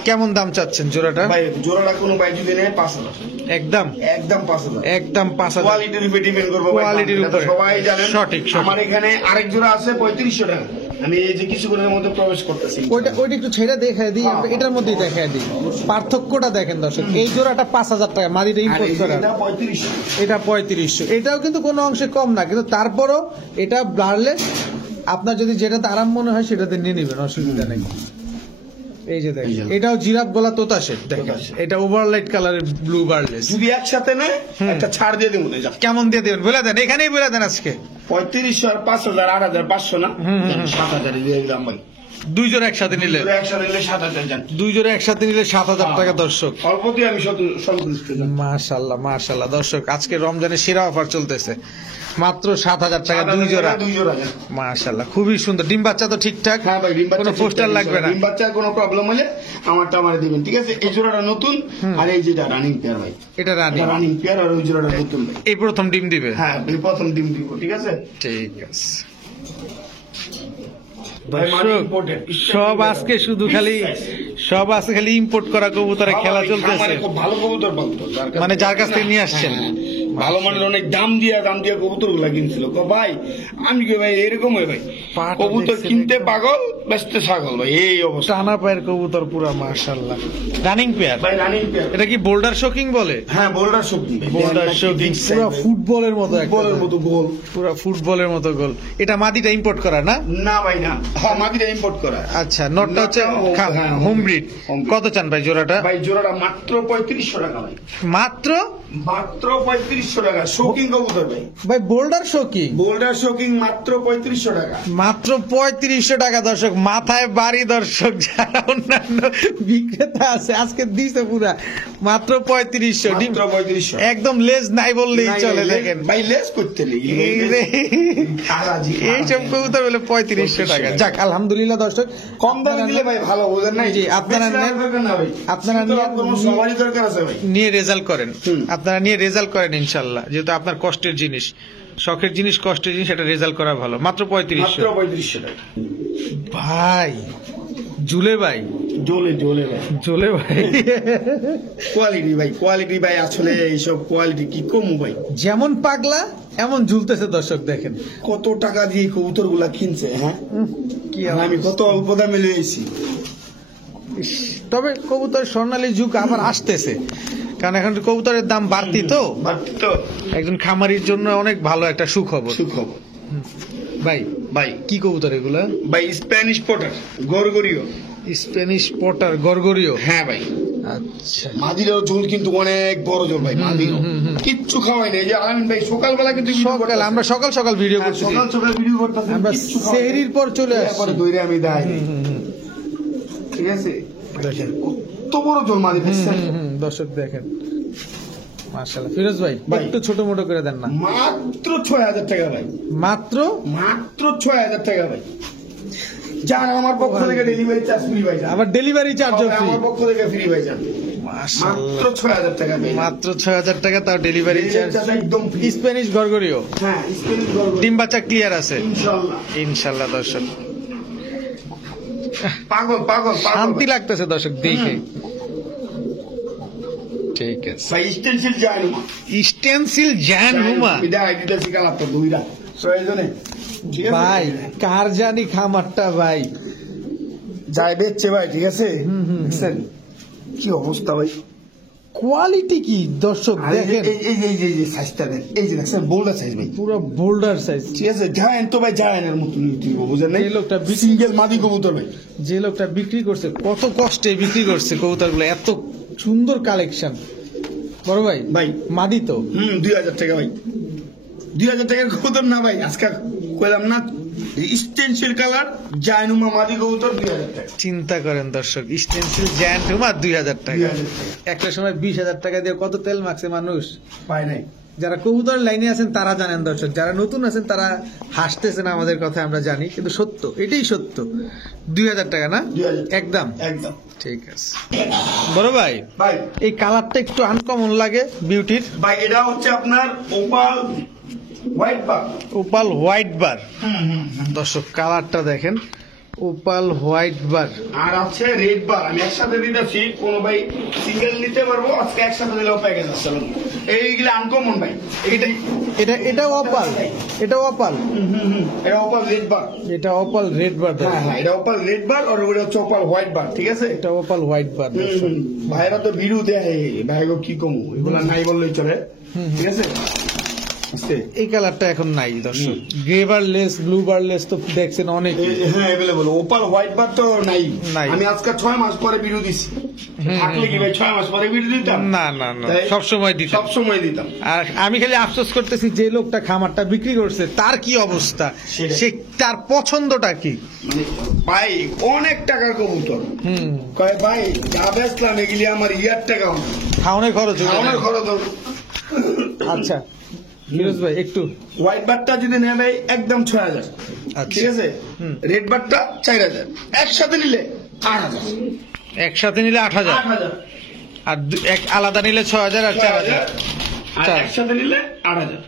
কেমন দাম চাচ্ছেন জোড়াটা? ভাই জোড়াটা কোনো ভাই যদি নেয় 5000, একদম একদম 5000। একদম 5000। কোয়ালিটির উপরে ডিপেন্ড করবে ভাই। কোয়ালিটির এটা তো উপরে। সবাই জানেন। সঠিক। আমার এখানে আরেক জোড়া আছে 3500 টাকা। আমি এই যে কিছুক্ষণের মধ্যে প্রবেশ করতেছি। ওইটা একটু ছেড়ে দেখায় দিই, আমরা এটার মধ্যেই দেখায় দিই। পার্থক্যটা দেখেন দর্শক, এই জোড়াটা 5000 টাকা, মাদিটা আর ইম্পোর্ট করা, এটা 3500। এটা 3500। এটাও কিন্তু কোনো অংশে কম না, কিন্তু তারপরও এটা ব্লারলেস। আপনার যদি যেটাতে আরাম মনে হয় সেটাতে নিয়ে নেবেন, অসুবিধা নেই। এই যে দেখেন, এটাও জিরাফ গলা তোতা শেপ দেখেন, তোতা শেপ। এটা ওভারলাইট কালারের ব্লু বার্লেস। যদি একসাথে নেয় একটা ছাড় দিয়ে দেবো না। যা কেমন দিয়ে দেবেন বলে দেন, এখানেই বলে দেন আজকে। 3500 আর 5000 8500 না, 7000 দিয়ে দিলাম ভাই। দুই জোড়া একসাথে নিলে, জোড়া একসাথে নিলে 7000 জান। দুই জোড়া একসাথে নিলে 7000 টাকা দর্শক। অল্পতেই আমি সন্তুষ্ট জান। মাশাআল্লাহ মাশাআল্লাহ দর্শক, আজকে রমজানের সেরা অফার চলতেছে, মাত্র 7000 টাকা দুই জোড়া। দুই জোড়া জান। মাশাআল্লাহ খুবই সুন্দর। ডিম বাচ্চা তো ঠিকঠাক? হ্যাঁ ভাই ডিম বাচ্চা কোনো পোস্টার লাগবে না? ডিম বাচ্চার কোনো প্রবলেম হলে আমারটা আমার দিবেন, ঠিক আছে? এই জোড়াটা নতুন, আর এই যেটা রানিং পেয়ার ভাই। এটা রানি, এটা রানিং পেয়ার, আর ওই জোড়াটা নতুন ভাই। এই প্রথম ডিম দিবে? হ্যাঁ এই প্রথম ডিম দিব, ঠিক আছে? ঠিক আছে ভাই মানে দর্শক, imported, সব আজকে শুধু খালি, সব আজকে খালি ইম্পোর্ট করা কবুতরে খেলা চলতেছে, খুব ভালো কবুতর পালতো, মানে যার কাছ থেকে নিয়ে আসছেন। হ্যাঁ, ভালো মানের অনেক দাম দিয়া কবুতর গুলা কিনছিল ভাই আমি কি ভাই এরকম হয় ভাই পাটা কবুতর দেখছেন কিনতে একদম? পাগল বেচতে ছাগল ভাই এই অবস্থা টানা পায়ের কবুতর পুরা মাশাআল্লাহ। রানিং পেয়ার, ভাই রানিং পেয়ার এটা কি বোল্ডার শোকিং বলে? হ্যাঁ বোল্ডার শক্তি বোল্ডার শোকিং পুরো ফুটবলের মতো, বলের মতো গোল পুরো ফুটবলের মতো গোল। এটা মাদিটা ইম্পোর্ট করা না? না ভাই না, হ্যাঁ মাদিটা ইম্পোর্ট করা। আচ্ছা, নটটা হচ্ছে হ্যাঁ, হোম ব্রিড। home breed। কত চান ভাই জোড়াটা? ভাই জোড়াটা মাত্র 3500 টাকা ভাই, মাত্র মাত্র 3500 টাকা। শৌকিং কবুতর ভাই, ভাই বোল্ডার শোকিং বোল্ডার শৌকিং মাত্র 3500 টাকা। মাত্র 3500 টাকা দর্শক, মাথায় বাড়ি দর্শক। যারা অন্যান্য বিক্রেতা আছে আজকে দিছে পুরা মাত্র 3500। মাত্র 3500 একদম লেজ নাই বললেই নাই, চলে। নাই, দেখেন ভাই লেস করতে নেই এই রে, এইসব কবুতর বলে 3500 টাকা। যাক আলহামদুলিল্লাহ দর্শক, কম দামে দিলে ভাই ভালো, বুঝেন নাই? জি, আপনারা বেশি নেন, দরকার না ভাই, আপনারা সুতরাং নেন, কোনো সবারই দরকার আছে ভাই। নিয়ে রেজাল্ট করেন। হুম। আপনারা নিয়ে রেজাল্ট করেন ইনশাল্লাহ, যেহেতু আপনার কষ্টের জিনিস, শখের জিনিস, কষ্টের জিনিস, এটা রেজাল্ট করা ভালো। মাত্র মাত্র 3500। 3500 টাকা। ভাই জুলে ভাই, জোলে ভাই, জুলে ভাই কোয়ালিটি ভাই, কোয়ালিটি ভাই, আসলে এইসব কোয়ালিটি কি কমু ভাই। যেমন পাগলা এমন ঝুলতেছে দর্শক। দেখেন কত টাকা দিয়ে কবুতর গুলা কিনছে, হ্যাঁ কি আর আমি কত অল্প দামে লইছি। ইস, তবে কবুতর স্বর্ণালী যুগ আবার আসতেছে, কারণ এখন কবুতরের দাম বাড়তি তো। বাট তো একজন খামারির জন্য অনেক ভালো একটা সুখবর। সুখবর ভাই ভাই। কি কবুতর এগুলা? ভাই স্প্যানিশ পটার গরগরিও। স্প্যানিশ পটার গরগরিও। হ্যাঁ ভাই, আচ্ছা, মাদিরও ঝোল কিন্তু অনেক বড় ঝোল ভাই, মাদিরও কিচ্ছু খাওয়াই নাই। যে আনন্দ ভাই সকালবেলা কিন্তু video সকাল করতেছে। আমরা সকাল সকাল ভিডিও হ্যাঁ, করতেছি, সকাল সকাল ভিডিও করতেছি, আমরা কিচ্ছু খাওয়াই নাই। সেহরির পর চলে আসছি। এরপরে দইরে আমি দেয় ঠিক আছে। দেখেন কত বড় ঝোল মাদির দেখছেন? দর্শক দেখেন মাশাআল্লাহ। ফিরোজ ভাই ভাই। একটু ছোট মোটো করে দেন না। মাত্র 6000 টাকা ভাই, মাত্র মাত্র 6000 টাকা ভাই। যান আমার পক্ষ থেকে ডেলিভারি চার্জ ফ্রি ভাই, যান আবার ডেলিভারি চার্জও ফ্রি। আমার পক্ষ থেকে ফ্রি ভাই, যান মাত্র 6000 টাকা ভাই, মাত্র 6000 টাকা, তাও ডেলিভারি চার্জ। একদম free। স্প্যানিশ গরগরিও, হ্যাঁ স্পেলিং করব ডিম বাচ্চা ক্লিয়ার আছে ইনশাআল্লাহ। ইনশাল্লাহ দর্শক। পাগল পাগল পাগল শান্তি ভাই। লাগতেছে দর্শক দেখে। ঠিক আছে, ভাই স্টেনসিল যায় না, স্টেনসিল জ্যান হুমা। এটা আইডিটা শিখালাম তো দুইটা প্রয়োজনে, ঠিক আছে ভাই কার জানি খামারটা ভাই, যায় বেচছে ভাই, ঠিক আছে দেখছেন কি অবস্থা ভাই। কোয়ালিটি কি দর্শক আর এই যে- দেখেন, এই এই এই যে এই যে সাইজটা দেন, এই যে দেখছেন বোল্ডার সাইজ ভাই, পুরো বোল্ডার সাইজ। ঠিক আছে। জায়ান্ট তো ভাই জায়ান্টের মতন বুঝেন নাই, এই লোকটা সিঙ্গেল মাদি কবুতর ভাই। যে লোকটা বিক্রি করছে কত কষ্টে বিক্রি করছে কবুতরগুলো, এত সুন্দর কালেকশন। বড় ভাই ভাই মাদি তো 2000 টাকা ভাই, 2000 টাকার কবুতর না ভাই, আজকে কইলাম না স্টেনসিল কালার জায়নুমা মাদি কবুতর 2000 টাকা। চিন্তা করেন দর্শক, স্টেনসিল জ্যান্ট হুমা 2000 টাকা। 2000 একটা সময় 20,000 টাকা দিয়ে কত তেল মাখছে মানুষ। পায় নাই। যারা কবুতর লাইনে আছেন তারা জানেন দর্শক, যারা নতুন আছেন তারা হাসতেছেন আমাদের কথা, আমরা জানি, কিন্তু সত্য, এটাই সত্য। 2000 টাকা না 2000 একদম? একদম ঠিক আছে বড় ভাই, ভাই। এই কালারটা একটু আনকমন লাগে বিউটির। ভাই এটা হচ্ছে আপনার ওপাল হোয়াইট বার। ওপাল হোয়াইট বার দর্শক, কালারটা দেখেন, ওপাল হোয়াইট বার। আর আছে রেড বার, আমি একসাথে দিতেছি, কোন ভাই সিঙ্গেল নিতে পারবো, আজকে একসাথে দিলেও প্যাকেজ আছে। এইগুলো আনকমন ভাই, এটা এটা এটাও অপাল, এটাও অপাল, এটা ওপাল রেড বার। এটা অপাল রেড বার হ্যাঁ দর্শক, হ্যাঁ, এটা ওপাল রেড বার আর ওটা হচ্ছে ওপাল হোয়াইট বার, ঠিক আছে। এটা অপাল হোয়াইট বার দর্শক। ভাইরা তো ভিডিও দেয়, ভাইগো কি কমু, এগুলা নাই বললেই চলে, ঠিক আছে। এই কালারটা এখন নাই দর্শক, গ্রে বারলেস, ব্লু বারলেস তো দেখছেন অনেক। হ্যাঁ এভেলেবল, ওপাল হোয়াইট বার তো নাই। নাই। আমি আজকে 6 মাস পরে ভিডিও দিছি, থাকলে কি ভাই 6 মাস পরে ভিডিও দিতাম? না না না, তাই? সব সময় দিতে। সব সময় দিতাম। আর আমি খালি আফসোস করতেছি, যে লোকটা খামারটা বিক্রি করছে তার কি অবস্থা, সেটাই। সে তার পছন্দটা কি। মানে ভাই অনেক টাকার কবুতর, কয় ভাই যা বেচলাম এগুলি আমার ইয়ার টাকা খাওয়ানোর খরচ হয়ে আমার যাবে। খরচ হবে। আচ্ছা ফিরোজ ভাই একটু হোয়াইট বারটা যদি নেয় ভাই একদম 6000, আচ্ছা। ঠিক আছে। রেড বারটা 4000, একসাথে নিলে 8000, একসাথে নিলে 8000, 8000, আর এক আলাদা নিলে 6000 আর 4000। আর চার। একসাথে নিলে 8000।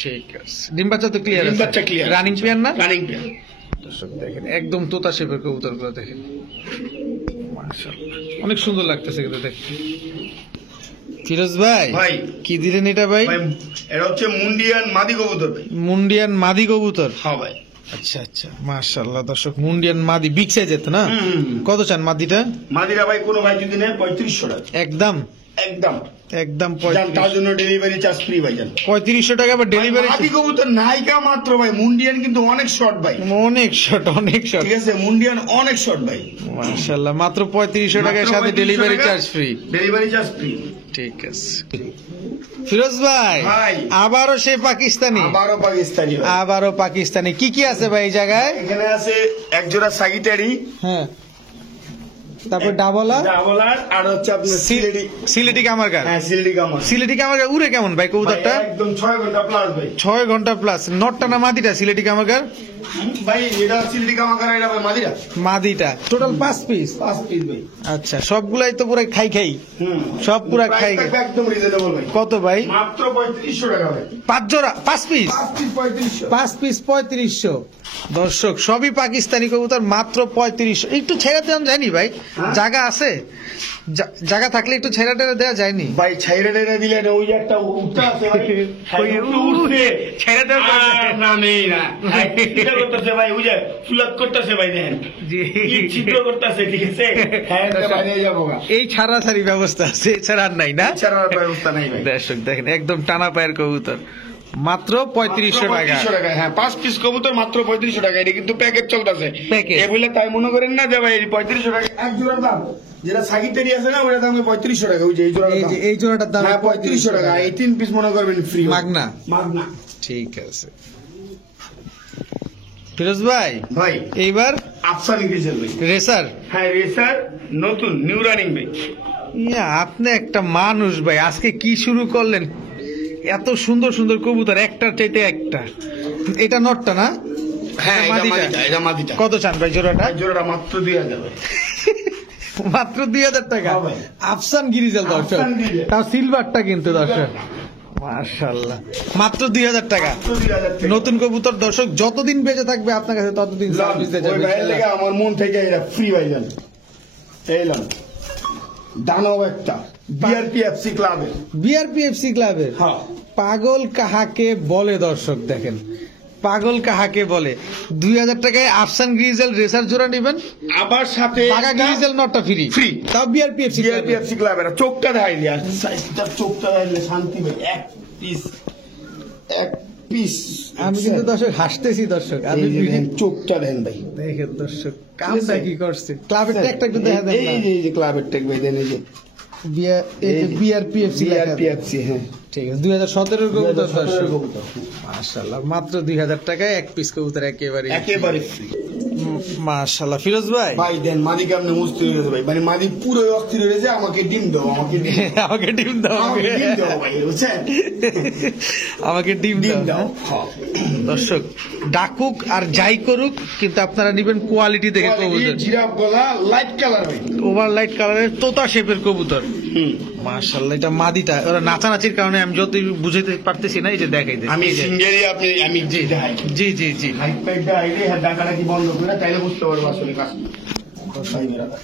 ঠিক আছে, ডিম বাচ্চা তো ক্লিয়ার ডিম আছে, বাচ্চা clear। রানিং পেয়ার না রানিং পেয়ার। দর্শক দেখেন, একদম তোতা শেপের কবুতর গুলো দেখেন, মাশাআল্লাহ অনেক সুন্দর লাগতেছে কিন্তু দেখতে। ফিরোজ ভাই ভাই। কি দিলেন এটা ভাই? ভাই এটা হচ্ছে মুন্ডিয়ান মাদি কবুতর ভাই। মুন্ডিয়ান মাদি কবুতর। হ্যাঁ ভাই। আচ্ছা আচ্ছা, মাশাআল্লাহ দর্শক, মুন্ডিয়ান মাদি বিগ সাইজের তো না? হুম। কত চান মাদিটা? মাদিরা ভাই কোনো ভাই যদি নেয় 3500 টাকা একদম একদম। একদম জান, তার জন্য ডেলিভারি চার্জ ফ্রি ভাই জান। 3500 টাকা আবার ডেলিভারি। মাদি কবুতর নাইকা মাত্র ভাই, মুন্ডিয়ান কিন্তু অনেক শর্ট ভাই। অনেক শর্ট, অনেক শর্ট। ঠিক আছে, মুন্ডিয়ান অনেক শর্ট ভাই। মাশাআল্লাহ, মাত্র 3500 টাকার সাথে delivery charge free. Delivery charge free. ঠিক আছে ফিরোজ ভাই, ভাই। আবারও সেই পাকিস্তানি, আবারও পাকিস্তানি ভাই। আবারও পাকিস্তানি। কি কি আছে ভাই এই জায়গায়? এখানে আছে এক জোড়া সাগিটারি, হ্যাঁ, তারপর ডাবলা, ডাবলার, আর হচ্ছে আপনার সিলেটি। সিলেটি কামারগার। হ্যাঁ, সিলেটি কামার। সিলেটি কামারগার উড়ে কেমন ভাই কবুতরটা? ভাই, একদম 6 ঘন্টা প্লাস ভাই। 6 ঘন্টা প্লাস। নটটা না মাদিটা সিলেটি কামারগার? ভাই এটা সিলেটি কামার, এটা ভাই মাদিরা। মাদিটা। Total 5 piece. 5 পিস ভাই। আচ্ছা, সবগুলাই তো পুরো খাই খাই। হুম। সব পুরা প্রাইস খাই থাকবে একদম রিজনেবল ভাই। কত ভাই? মাত্র 3500 টাকা ভাই। 5 জোড়া, 5 পিস। 5 পিস 3500। 5 পিস 3500। দর্শক, সবই পাকিস্তানি কবুতর, মাত্র 3500। একটু ছেড়ে দেওয়া যায়নি ভাই? হ্যাঁ? জায়গা আছে? জায়গা থাকলে একটু ছেড়ে টেড়ে দেওয়া যায়নি? ভাই ছাইরা টেরা দিলে না, ওই যে একটা উঠটা আছে ভাই। ওই উঠছে, ছেড়ে দেওয়া যাবে না। না নেই না। এটা করতেছে ভাই, ওই যে ফুলাত করতেছে ভাই, দেখেন জি। কি ছিদ্র করতেছে, ঠিক আছে। হ্যাঁ, এটা বাইরে যাবো গা। এই ছাড়াছাড়ি ব্যবস্থা আছে, এছাড়া আর নাই না? এছাড়া আর ব্যবস্থা নাই ভাই। দর্শক দেখেন, একদম টানা পায়ের কবুতর, মাত্র 3500 টাকা। 3500 টাকা। হ্যাঁ, 5 পিস কবুতর মাত্র 3500 টাকা। এটা কিন্তু প্যাকেজ চলতেছে। প্যাকেজ। এ বলে তাই মনে করেন না যে ভাই 3500 টাকা এক জোড়ার দাম। যেটা সাগিটারি আছে না, ওটার দাম 3500 টাকা। ওই যে এই জোড়ার এই দাম। যে এই জোড়াটার দাম হ্যাঁ, 3500 টাকা। এই 3 পিস মনে করবেন ফ্রি মাগনা। মাগনা। ঠিক আছে ফিরোজ ভাই, ভাই এইবার আফসানি গ্রিজেল ভাই। রেসার। হ্যাঁ, রেসার নতুন নিউ রানিং ভাই। ইয়া, আপনি একটা মানুষ ভাই, আজকে কি শুরু করলেন? এত সুন্দর সুন্দর কবুতর, একটার চাইতে একটা। এটা নটটা না? হ্যাঁ, এটা এটা মাদিটা। মাদিটা, এটা মাদিটা। কত চান ভাই জোড়াটা? আর জোড়াটা মাত্র 2000 ভাই। মাত্র 2000 টাকা। হ্যাঁ ভাই। আফসান গিরিজাল দর্শক, আফসান গিরিজাল। তাও সিলভারটা কিন্তু দর্শক। মাশাআল্লাহ, মাত্র 2000 টাকা। মাত্র 2000 টাকা। নতুন কবুতর দর্শক, যতদিন বেঁচে থাকবে আপনার কাছে ততদিন সার্ভিস দিয়ে ওই যাবে ভাইয়ের লেগে আমার মন থেকে এটা ফ্রি ভাই জান। এলাম দানব একটা বিআরপিএফসি ক্লাবের। বিআরপিএফসি ক্লাবের। হ্যাঁ। পাগল কাহাকে বলে দর্শক দেখেন, পাগল কাহাকে বলে। 2000 টাকায় আফসান গ্রিজেল রেসার জোড়া নেবেন, আবার সাথে পাগা গ্রিজেল নটটা ফ্রি। Free। তাও বিআরপিএফসি ক্লাবের। বিআরপিএফসি ক্লাবের। চোখটা দেখাই দিয়া, সাইজটা চোখটা দেখাইলে শান্তি ভাই। এক পিস আমি কিন্তু দর্শক হাসতেছি দর্শক, আমি চোখটা দেন ভাই। দেখেন দর্শক কামটা কি করছে। ক্লাবের ট্যাগটা একটু দেখা দেন না। এই যে ক্লাবের ট্যাগ ভাই দেন, এই যে বিআরপিএফসি লেখা। বিআরপিএফসি। হ্যাঁ, ঠিক আছে, 2017 কবুতর 2017 দর্শক। কবুতর। মাশাআল্লাহ, মাত্র 2000 টাকায় এক পিস কবুতর একেবারে একেবারে ফ্রি। মাশাআল্লাহ। ফিরোজ ভাই, ভাই দেন মাদি কেমনে মুস্তি হয়ে গেছে ভাই, মানে মাদি পুরো অস্থির হয়ে গেছে। আমাকে ডিম দাও, আমাকে ডিম দাও, আমাকে ডিম দাও, আমাকে ডিম দাও ভাই, বুঝছেন? আমাকে ডিম ডিম দাও। দাও। হ্যাঁ। দর্শক ডাকুক আর যাই করুক, কিন্তু আপনারা নিবেন কোয়ালিটি দেখে কবুতর। জিরাফ গলা, লাইট কালার ভাই। ওভার লাইট কালারের তোতা শেপের কবুতর। হুম। মাশাআল্লাহ, এটা মাদিটা। ওরা নাচানাচির কারণে আমি যত বুঝাইতে পারতেছি না, এই যে দেখাই দিই। আমি সিঙ্গেলি আমি জি দেখাই। জি জি জি। লাইট ফাইটটা আইলে হ্যাঁ ডাকাটা কি বন্ধ করে তাইলে বুঝতে পারবো আসলে কাজ।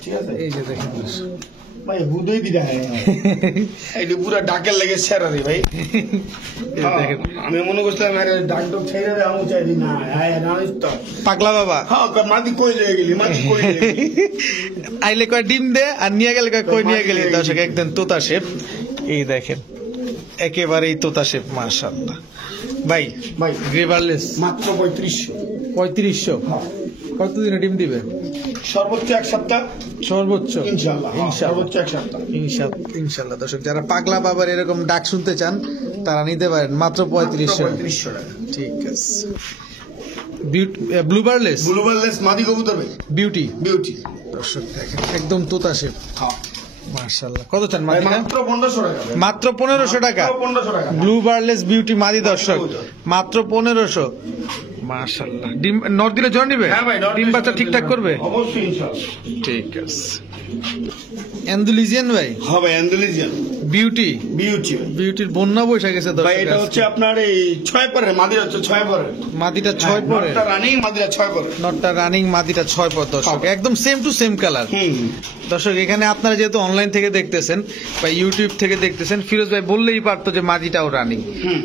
ঠিক আছে এই যে দেখেন ভাই, হুদই দি দেখায়। এই যে পুরা ডাকের লেগে সেরা রে ভাই। এই যে দেখেন আমি মনে করছিলাম আরে ডাক ডক ছেড়ে রে, আমি চাই না। হ্যাঁ, না তো পাগলা বাবা। হ্যাঁ, মাদি কই লয়ে গেলি, মাদি কই লয়ে গেলি। আইলে কয় ডিম দে, আর নিয়ে গেলে কয় কই নিয়ে গেলি। দর্শক একদম তোতা শেপ, এই দেখেন একেবারেই তোতা শেপ। মাশাআল্লাহ ভাই, ভাই গ্রেভারলেস মাত্র 3500। 3500। কতদিনে ডিম দিবে? সর্বোচ্চ এক সপ্তাহ সর্বোচ্চ ইনশাআল্লাহ। ইনশাআল্লাহ সর্বোচ্চ এক সপ্তাহ ইনশাআল্লাহ। দর্শক যারা পাগলা বাবার এরকম ডাক শুনতে চান তারা নিতে পারেন মাত্র 3500। 3500 টাকা। ঠিক আছে। ব্লুবারলেস ব্লুবারলেস মাদি কবুতর ভাই, বিউটি। বিউটি। দর্শক দেখেন একদম তোতা শেপ। হ্যাঁ মাশাআল্লাহ। কত চান ভাই, মাদিটা? মাত্র 1500 টাকা ভাই। মাত্র 1500 টাকা। মাত্র 1500 টাকা। ব্লুবারলেস বিউটি মাদি দর্শক, মাত্র 1500। মাশাআল্লাহ। ডিম নর দিলে জোড়া নিবে? হ্যাঁ ভাই, ডিম বাচ্চা ঠিকঠাক করবে? অবশ্যই ইনশাআল্লাহ। ঠিক আছে। অ্যান্ডালুজিয়ান ভাই, হ্যাঁ ভাই, অ্যান্ডালুজিয়ান বিউটি, বিউটি বিউটির বন্যা বসে গেছে ভাই। দর্শক এটা আজকে। হচ্ছে আপনার এই 6 পরের, মাদিটা হচ্ছে 6 পরের। মাদিটা 6 পরে, নটটা রানিং, মাদিটা 6 পরের। নটটা রানিং, মাদিটা 6 পর দর্শক, একদম সেম টু সেম কালার। দর্শক এখানে আপনারা যেহেতু অনলাইন থেকে দেখতেছেন বা ইউটিউব থেকে দেখতেছেন, ফিরোজ ভাই বললেই পারতো যে মাদিটাও রানিং,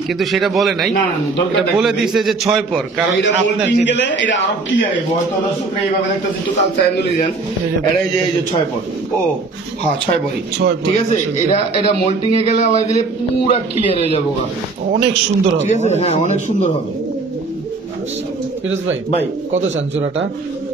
কিন্তু সেটা বলে নাই। না, না, না, দরকার এটা নাই বলে ভাই। দিছে যে 6 পর, কারণ এটা আপনার মোল্টিং গেলে এটা আরো ক্লিয়ার হবে। হয়তো দর্শকরা এইভাবে দেখতেছে একটু কালচার অ্যান্ডালুজিয়ান, এটা এই যে 6 পর। ও হ্যাঁ, 6 পরই। 6 পর, ঠিক আছে। দর্শক এটা মোল্টিং এ গেলে আলাই দিলে পুরা ক্লিয়ার হয়ে যাবে ওরা। অনেক সুন্দর হবে। ঠিক আছে, হ্যাঁ, অনেক সুন্দর হবে। ফিরোজ ভাই, ভাই কত চান জোড়াটা?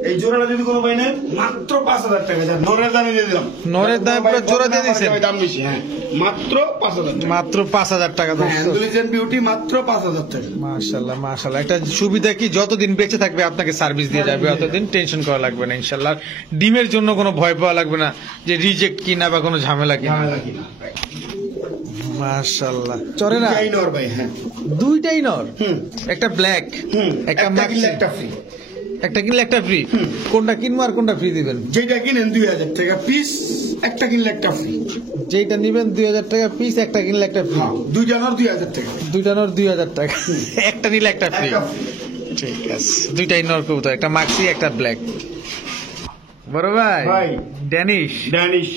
এই জোড়াটা যদি কোনো ভাই নেয়, মাত্র 5,000 টাকা। যা নরের দামে দিয়ে দিলাম। নরের দামে পুরো জোড়া দিয়ে দিয়েছেন? দাম বেশি, হ্যাঁ, মাত্র 5,000 টাকা। মাত্র 5,000 টাকা দর্শক। অ্যান্ডালুজিয়ান বিউটি মাত্র 5,000 টাকা। মাশাআল্লাহ মাশাআল্লাহ। একটা সুবিধা কি, যতদিন বেঁচে থাকবে আপনাকে সার্ভিস দিয়ে যাবে, অতদিন টেনশন করা লাগবে না ইনশাআল্লাহ। ডিমের জন্য কোনো ভয় পাওয়া লাগবে না যে রিজেক্ট কিনা বা কোনো ঝামেলা কিনা। ঝামেলা কিনা। মাশাআল্লাহ। চরে না এই নর ভাই, হ্যাঁ। দুইটাই নর, হুম, একটা ব্ল্যাক, হুম, একটা একটা মাক্সি। কিনলে একটা ফ্রি। একটা কিনলে একটা ফ্রি। কোনটা কিনবো আর কোনটা ফ্রি দিবেন? যেটা কিনেন 2,000 টাকা পিস, একটা কিনলে একটা ফ্রি। যেটা নিবেন 2,000 টাকা পিস, একটা কিনলে একটা ফ্রি। হ্যাঁ, দুইটা নর 2,000 টাকা। দুইটা নর 2,000 টাকা, একটা নিলে একটা ফ্রি। একটা free। ঠিক আছে। দুইটাই নর কবুতর, একটা মাক্সি একটা ব্ল্যাক। বড় ভাই, ভাই। ড্যানিশ ড্যানিশ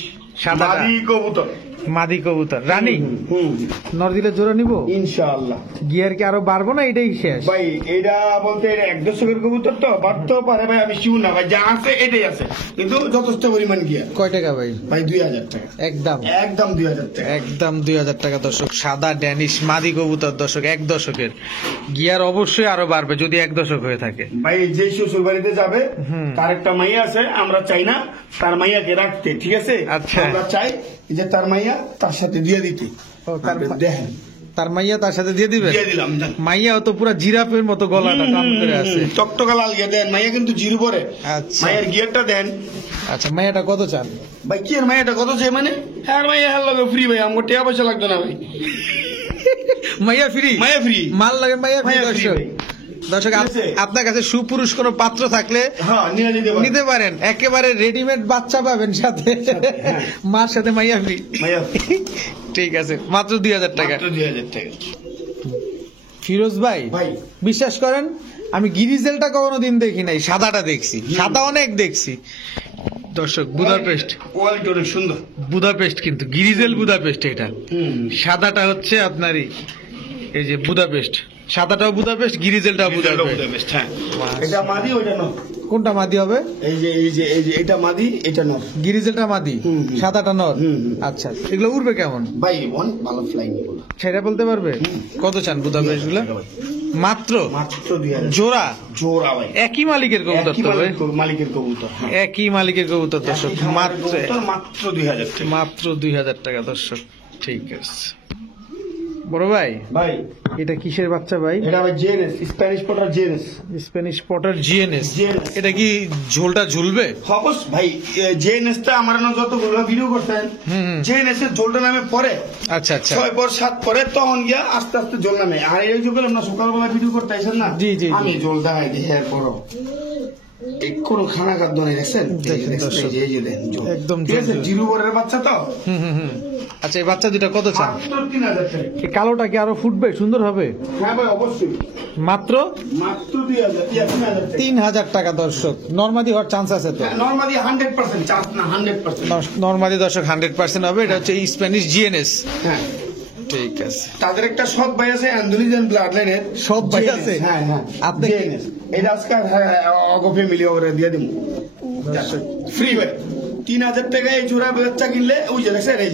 সাদাটা। মাদি কবুতর। মাদি কবুতর রানিং, হুম, নর দিলে জোড়া নিব? ইনশাআল্লাহ। গিয়ার কি আরো বাড়বো না এটাই শেষ? ভাই এটা বলতে এটা 1 দশকের কবুতর তো বাড়তেও পারে ভাই, আমি শিওর না ভাই। যা আছে এটাই আছে, কিন্তু যথেষ্ট পরিমাণ গিয়া। কয় টাকা ভাই? ভাই 2,000 টাকা, একদম একদম 2,000 টাকা। একদম 2,000 টাকা দর্শক। সাদা ড্যানিশ মাদি কবুতর দর্শক, 1 দশকের। গিয়ার অবশ্যই আরো বাড়বে যদি 1 দশক হয়ে থাকে। ভাই যে শ্বশুর বাড়িতে যাবে, তার একটা মাইয়া আছে, আমরা চাই না তার মাইয়াকে রাখতে। ঠিক আছে, আচ্ছা। আমরা চাই যে তার মাইয়া তার সাথে দিয়ে দিতে। ও, তার- আপনি দেখেন, তার মাইয়া তার সাথে দিয়ে দিবেন? দিয়ে দিলাম, যান। মাইয়া তো পুরো জিরাফের মতো গলাটা টান করে আছে। টকটকা লাল গিয়া দেন, মাইয়া কিন্তু জিরো পরে। আচ্ছা মায়ের গিয়ারটা দেন। আচ্ছা, মাইয়াটা কত চান? ভাই কি আর মাইয়াটা কত চাই মানে? হ্যাঁ মাইয়া হ্যাঁ লাগে ফ্রি ভাই, আমার টাকা পয়সা লাগতো না ভাই। মাইয়া ফ্রি? মাইয়া ফ্রি। মাল লাগে মাইয়া ফ্রি মাইয়া free দর্শক। ভাই। দর্শক ঠিক আছে? আপনার কাছে সুপুরুষ কোনো পাত্র থাকলে হ্যাঁ, নিয়ে যেতে পারেন। নিতে পারেন, একেবারে রেডিমেড বাচ্চা পাবেন সাথে, হ্যাঁ। মার সাথে মাইয়া ফ্রি। মাইয়া ঠিক আছে, মাত্র 2,000 টাকা। মাত্র 2,000 টাকা। ফিরোজ ভাই, ভাই। বিশ্বাস করেন আমি গিরিজেলটা কখনো দিন দেখি নাই, সাদাটা দেখছি, সাদা অনেক দেখছি দর্শক। বুদাপেস্ট, কোয়ালিটি অনেক সুন্দর। বুদাপেস্ট কিন্তু গিরিজেল বুদাপেস্ট এটা। হুম। সাদাটা হচ্ছে আপনারই এই যে বুদাপেস্ট, সাদাটাও বুদাপেস্ট, গিরিজেলটাও বুদাপেস্ট। হ্যাঁ, এটা মাদি, ওইটা নর। কোনটা মাদি হবে? এই যে এটা মাদি, এটা নর। গিরিজেলটা মাদি, হুম, হুম। সাদাটা নর। হুম, হুম। আচ্ছা, এগুলো উড়বে কেমন ভাই অনেক ভালো ফ্লাইং এগুলো। সেটা বলতে পারবে? কত চান বুদাপেস্ট গুলো? মাত্র মাত্র 2,000 জোড়া? জোড়া ভাই। একই মালিকের কবুতর একই তো ভাই? মালিকের কবুতর। হ্যাঁ। একই মালিকের কবুতর দর্শক। একই মাত্র কবুতর, মাত্র 2,000 টাকা। মাত্র 2,000 টাকা দর্শক। ঠিক আছে বড় ভাই, ভাই এটা কিসের বাচ্চা ভাই? এটা ভাই জেনেস, স্প্যানিশ পটার জেনেস। Spanish pouter GNS. GNS এটা কি ঝোলটা ঝুলবে? অবশ্য ভাই, জেনেসটা আমার না যতগুলো ভিডিও করতেন, জেনেস এর জলটা নামে পরে আচ্ছা আচ্ছা 6 পর 7 পরে, তখন গিয়া আস্তে আস্তে জল নামে। আর এই যে বললাম না সকালবেলা ভিডিও করতে আইছেন না, জি, জি, জি। আমি জল দেখাই দিই এরপরও এই কোনো খানা খাদ্য নেই, দেখছেন? দেখেন দর্শক, এই যে দেন জল। একদম ঠিক আছে, জল। জিরো পরের বাচ্চা তো। হুম। আচ্ছা, এই বাচ্চা দুটা কত চান? মাত্র 3,000 টাকা। এই কালোটা কি আরো ফুটবে, সুন্দর হবে? হ্যাঁ ভাই, অবশ্যই। মাত্র মাত্র 2,000, 3,000 টাকা। 3,000 টাকা দর্শক। নর্মাদি হওয়ার চান্স আছে তো? নরমালি 100% চান্স না, 100%। নর্মাদি দর্শক 100% হবে। এটা হচ্ছে স্প্যানিশ জিএনএস। হ্যাঁ, ঠিক আছে। তাদের একটা সৎ ভাই আছে অ্যান্ডোলিজিয়ান ব্লাড লাইনের। সৎ ভাই আছে? হ্যাঁ হ্যাঁ, আপনি জেএনএস এটা আজকে অগো ফ্যামিলি ওরে দিয়ে দিব ফ্রি ভাই। 3,000 টাকা এই জোড়া বাচ্চা কিনলে, ওই যে দেখছেন, এই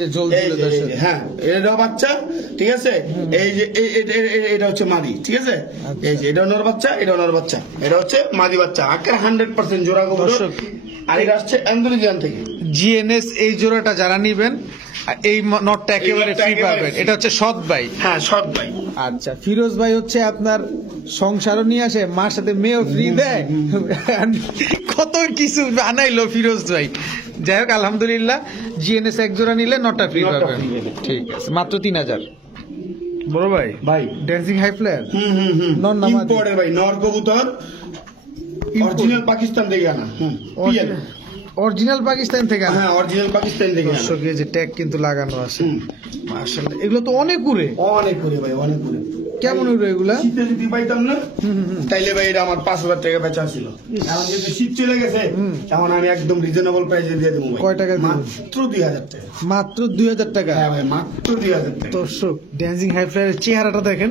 যে জল এই দিল যে, দর্শক। হ্যাঁ এটা বাচ্চা। ঠিক আছে, এই যে এটা হচ্ছে মাদি। ঠিক আছে, এই যে এটা নর বাচ্চা, এটা নর বাচ্চা, এটা হচ্ছে মাদি বাচ্চা। আকার 100% জোড়া কবুতর। দর্শক, আর এটা আসছে অ্যান্ডোলিজিয়ান থেকে। জিএনএস এই জোড়াটা যারা নিবেন, এই নটটা একেবারে নটটা ফ্রি একেবারে পাবেন। free। এটা হচ্ছে সৎ ভাই। হ্যাঁ, সৎ ভাই। আচ্ছা, ফিরোজ ভাই হচ্ছে আপনার সংসারও নিয়ে আসে, মার সাথে মেয়েও ফ্রি দেয়, কত কিছু আনাইলো ফিরোজ ভাই। যাই হোক, আলহামদুলিল্লাহ, জিএনএস এক জোড়া নিলে নটটা ফ্রি নটটা পাবেন। free পাবেন। ঠিক আছে, মাত্র 3,000। বড় ভাই ভাই ড্যান্সিং হাই ফ্লায়ার নর নামাদি। ইম্পোর্টের ভাই নর কবুতর অরিজিনাল পাকিস্তান থেকে আনা পিএল অরিজিনাল পাকিস্তান থেকে আনা। হ্যাঁ অরিজিনাল পাকিস্তান থেকে আনা দর্শক এই যে ট্যাগ কিন্তু লাগানো আছে মাশাআল্লাহ, এগুলো তো অনেক উড়ে। অনেক করে ভাই অনেক করে কেমন উড়ে এগুলা? শীতে যদি পাইতাম না তাইলে ভাই এটা আমার 5,000 টাকা বেচা ছিল। এখন যেহেতু শীত চলে গেছে এখন আমি একদম রিজনেবল প্রাইসে দিয়ে দেবো ভাই। কয় টাকা দিবেন? মাত্র 2,000 টাকা। মাত্র 2000 টাকা। হ্যাঁ ভাই মাত্র 2,000 টাকা। দর্শক ড্যান্সিং হাই ফ্লায়ারের চেহারাটা দেখেন,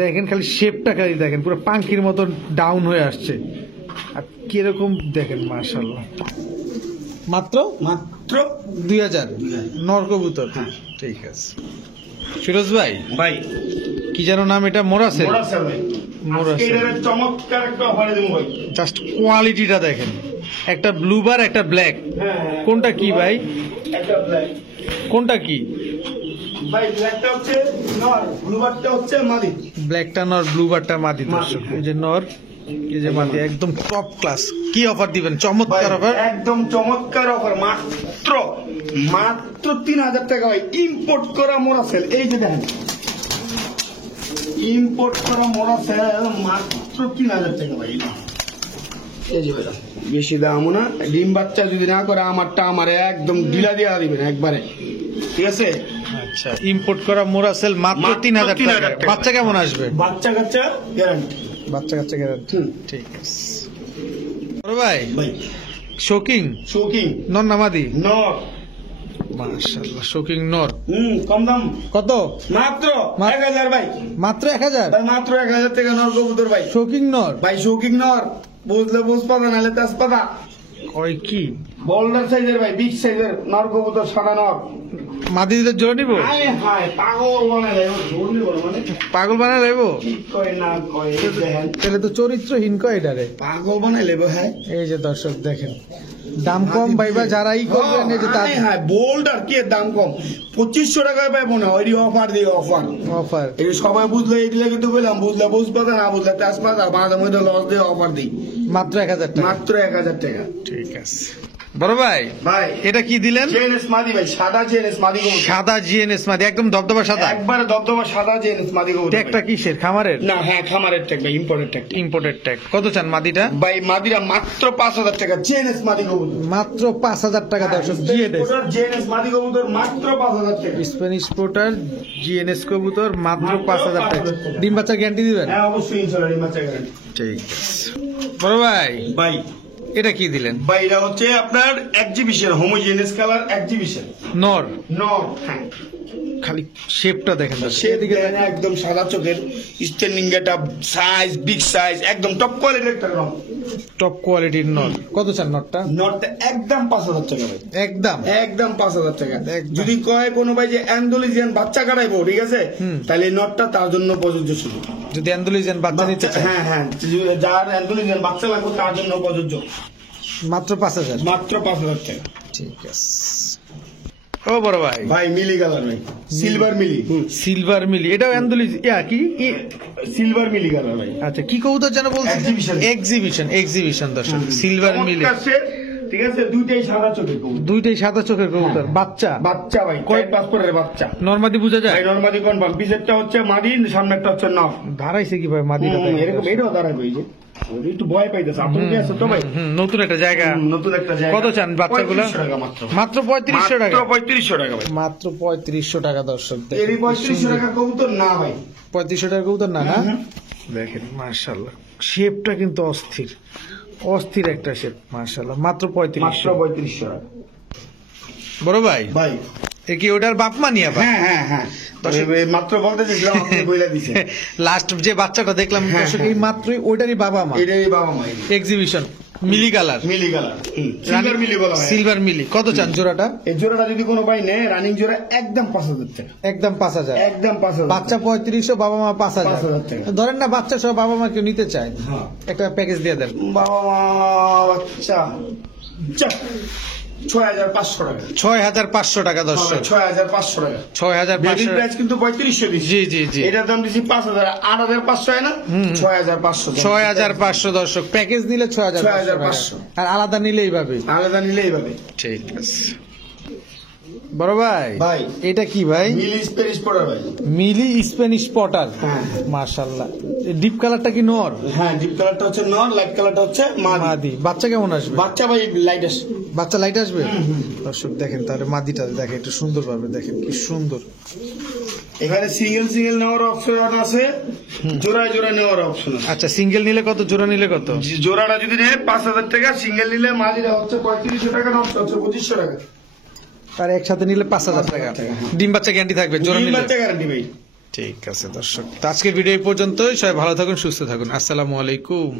দেখেন খালি শেপটা খালি দেখেন, পুরো পাঙ্কির মতো ডাউন হয়ে আসছে। আর কিরকম দেখেন মাশাআল্লাহ। মাত্র মাত্র 2000 নর কবুতর। হ্যাঁ। ঠিক আছে ফিরোজ ভাই, ভাই কি যেন নাম এটা? মোরাসেল। মোরাসেল ভাই মোরাসেল। আজকে এটার চমৎকার একটা অফারে দেবো ভাই। জাস্ট কোয়ালিটিটা দেখেন, একটা ব্লু বার একটা ব্ল্যাক। হ্যাঁ কোনটা কি ভাই? একটা ব্ল্যাক কোনটা কি ভাই, ব্ল্যাকটা হচ্ছে নর, ব্লুবারটা হচ্ছে মাদি। ব্ল্যাকটা নর, ব্লু বারটা মাদি। দর্শক এই যে নর, এই যে মাদি, একদম টপ ক্লাস। কি অফার দিবেন? চমৎকার অফার। একদম চমৎকার অফার, মাত্র মাত্র 3,000 টাকা ভাই। ইম্পোর্ট করা মোরাসেল, এই যে দেখেন ইম্পোর্ট করা মোরাসেল মাত্র 3,000 টাকা ভাই। এই যে ভাই বেশি দামও না, ডিম বাচ্চা যদি না করে আমারটা আমারে একদম ঢিলা দিয়া দিবেন একবারে, ঠিক আছে? আচ্ছা, ইম্পোর্ট করা মোরাসেল মাত্র মাত্র 3,000 3,000 টাকা। টাকা। বাচ্চা কেমন আসবে? বাচ্চা কাচ্চা গ্যারান্টি। বাচ্চা কাচ্চা গ্যারান্টি। ঠিক আছে বড় ভাই, ভাই শোকিং শোকিং নর নামাদি? নর, মাশাআল্লাহ শোকিং নর। কম দাম কত? মাত্র 1,000 ভাই। মাত্র 1000 ভাই মাত্র 1,000 টাকা নর কবুতর ভাই। শোকিং নর। ভাই শৌকিং নর, বুঝলে বুঝপাতা নাহলে তেজপাতা। কয় কি বোল্ডার সাইজের ভাই, বিগ সাইজের নর কবুতর, সাদা নর। মাদিদের জোড়া নিব? হায় হায় পাগল বানায় দেয়, ওর জোর নিবো না মানে পাগল বানায় লেবো? কি কয় না কয়, এই দেখেন তাহলে তো চরিত্রহীন কয় এটারে। পাগল বানায় লেবো। হ্যাঁ এই যে দর্শক দেখেন, দাম কম পাইবা যারা ই করবেন, এই যে তার হায় হায় বোল্ডার কি দাম কম, 2,500 টাকায় পাইবো না। ওই অফার দিয়ে অফার, অফার। এই সবাই বুঝলো এইগুলো কিন্তু বললাম, বুঝলে বুঝপাতা না বুঝলে তেজপাতা, বাঁধা মধ্যে লস দিয়ে অফার দিই। মাত্র 1000 টাকা। মাত্র 1,000 টাকা। ঠিক আছে বড় ভাই, ভাই এটা কি দিলেন? জেএনএস মাদি ভাই, সাদা জেএনএস মাদি কবুতর। সাদা জিএনএস মাদি, একদম দবদবা সাদা। একবারে দবদবা সাদা জেএনএস মাদি কবুতর। ট্যাগটা কিসের? খামারের না হ্যাঁ খামারের ট্যাগ ভাই, ইম্পোর্টেড ট্যাগ। Imported tag. কত চান মাদিটা? ভাই মাদিরা মাত্র 5,000 টাকা, জেএনএস মাদি কবুতর। মাত্র 5000 টাকা দর্শক। জিএনএস জেএনএস মাদি কবুতর মাত্র 5,000 টাকা। স্প্যানিশ পোর্টার জিএনএস কবুতর মাত্র 5000 টাকা। ডিম বাচ্চার গ্যারান্টি দিবেন? হ্যাঁ অবশ্যই ইনশাআল্লাহ বাচ্চা গ্যারান্টি। ঠিক আছে বড় ভাই, ভাই এটা কি দিলেন? ভাই এটা হচ্ছে আপনার এক্সিবিশন, হোমোজেনিয়াস কালার এক্সিবিশন নর। নর। হ্যাঁ খালি শেপটা দেখেন দর্শক। সে দিকে একদম সাদা চোখের, standing getup, size big size, একদম টপ কোয়ালিটির একটা রং। টপ কোয়ালিটির নর। কত চান নরটা? নটটা একদম 5,000 টাকা ভাই। একদম একদম 5,000 টাকা। একদম। যদি কয় কোনো ভাই যে অ্যান্ডোলিজিয়ান বাচ্চা কাটাইবো, ঠিক আছে, তাহলে এই নটটা তার জন্য প্রযোজ্য শুধু। যদি অ্যান্ডোলিজিয়ান বাচ্চা নিতে চান, হ্যাঁ হ্যাঁ, যার অ্যান্ডোলিজিয়ান বাচ্চা লাগবে তার জন্য প্রযোজ্য। মাত্র 5000। মাত্র 5,000 টাকা। ঠিক আছে ও বড় ভাই, ভাই মিলি কালার ভাই, সিলভার মিলি। সিলভার মিলি, এটাও অ্যান্ডোলিজিয়া কি? সিলভার মিলি কালার ভাই। আচ্ছা কি কবুতর যেন বলছেন? Exhibition. এক্সিবিশন। এক্সিবিশন দর্শক, সিলভার মিলি। চমৎকার set, ঠিক আছে, দুইটাই সাদা চোখের কবুতর। দুইটাই সাদা চোখের কবুতর। বাচ্চা বাচ্চা ভাই, কয়- 4 পাসপোর্টের বাচ্চা। নরমাদি বোঝা যায়? ভাই নরমালি কনফার্ম, পিছেরটা হচ্ছে মাদি, সামনেরটা হচ্ছে নর। ধারাইছে কি ভাই মাদিটা? এরকম এটাও দাঁড়াবে, এই যে একটু ভয় পাইতেছে, আতঙ্কে আছে তো ভাই। নতুন একটা জায়গা। নতুন একটা জায়গা। কত চান বাচ্চাগুলো? 3500 টাকা মাত্র। মাত্র 3500 টাকা। মাত্র 3500 টাকা ভাই। মাত্র 3500 টাকা দর্শক। দেখেন, এরই 3500 টাকা কবুতর না ভাই। 3500 টাকা কবুতর না না? হুম। দেখেন মাশাআল্লাহ, শেপটা কিন্তু অস্থির, অস্থির একটা শেপ মাশাআল্লাহ। মাত্র মাত্র 3500। 3500 টাকা বড় ভাই, ভাই। এ কি ওটার বাপ মা নিয়ে? হ্যাঁ হ্যাঁ হ্যাঁ, এই মাত্র বলতে চাইছিলাম, আপনি বইলা দিছেন। লাস্ট যে বাচ্চাটা দেখলাম হ্যাঁ, দর্শক, হ্যাঁ। এই মাত্রই ওইটারই বাবা মা। এটাই বাবা মা। এক্সিবিশন মিলি কালার, মিলি কালার, সিলভার মিলি বলা হয়। সিলভার মিলি। কত চান জোড়াটা? এই জোড়াটা যদি কোনো ভাই নেয়, রানিং জোড়া একদম 5,000 টাকা। একদম 5000। একদম 5,000। বাচ্চা 3500, বাবা মা 5,000 5000। টাকা। ধরেন না বাচ্চা সহ বাবা মা কেউ নিতে চায়, হ্যাঁ। একটা প্যাকেজ দিয়ে দেন। বাবা মা বাচ্চা 6,500 টাকা। 6500 টাকা দর্শক। 6,500 টাকা। বেবি 6500। প্রাইস কিন্তু 3500 দিচ্ছি। জি জি জি, এটার দাম দিচ্ছি 5,000, 8,500 হয় না, 6,500। 6500 দর্শক। প্যাকেজ নিলে 6500 6,500 আর আলাদা নিলে এইভাবে। আলাদা নিলে এইভাবে। ঠিক আছে বড় ভাই ভাই। এটা কি ভাই? মিলি স্প্যানিশ পড়ার ভাই। মিলি স্প্যানিশ পটার। হ্যাঁ। মাশাআল্লাহ। ডিপ কালারটা কি নর? হ্যাঁ, ডিপ কালারটা হচ্ছে নর, লাইট কালারটা হচ্ছে মাদি। মাদি। বাচ্চা কেমন আসবে? বাচ্চা ভাই লাইট আসে। বাচ্চা লাইট আসবে। দর্শক দেখেন তাহলে মাদিটা দেখেন একটু সুন্দর পাবে, দেখেন কি সুন্দর। এখানে সিঙ্গেল সিঙ্গেল নেওয়ার অপশন আছে, জোড়ায় জোড়া নেওয়ার অপশন আছে। আচ্ছা, সিঙ্গেল নিলে কত, জোড়া নিলে কত? জোড়াটা যদি নেয় 5,000 টাকা, সিঙ্গেল নিলে মাদিটা হচ্ছে 3500 টাকা, নষ্ট হচ্ছে 2500 টাকা। আর একসাথে নিলে 5,000 টাকা। ডিম বাচ্চা গ্যারান্টি থাকবে জোড়া ডিম নিলে? বাচ্চা গ্যারান্টি ভাই। ঠিক আছে দর্শক, তো আজকের ভিডিও এই পর্যন্তই। সবাই ভালো থাকুন, সুস্থ থাকুন। আসসালামু আলাইকুম।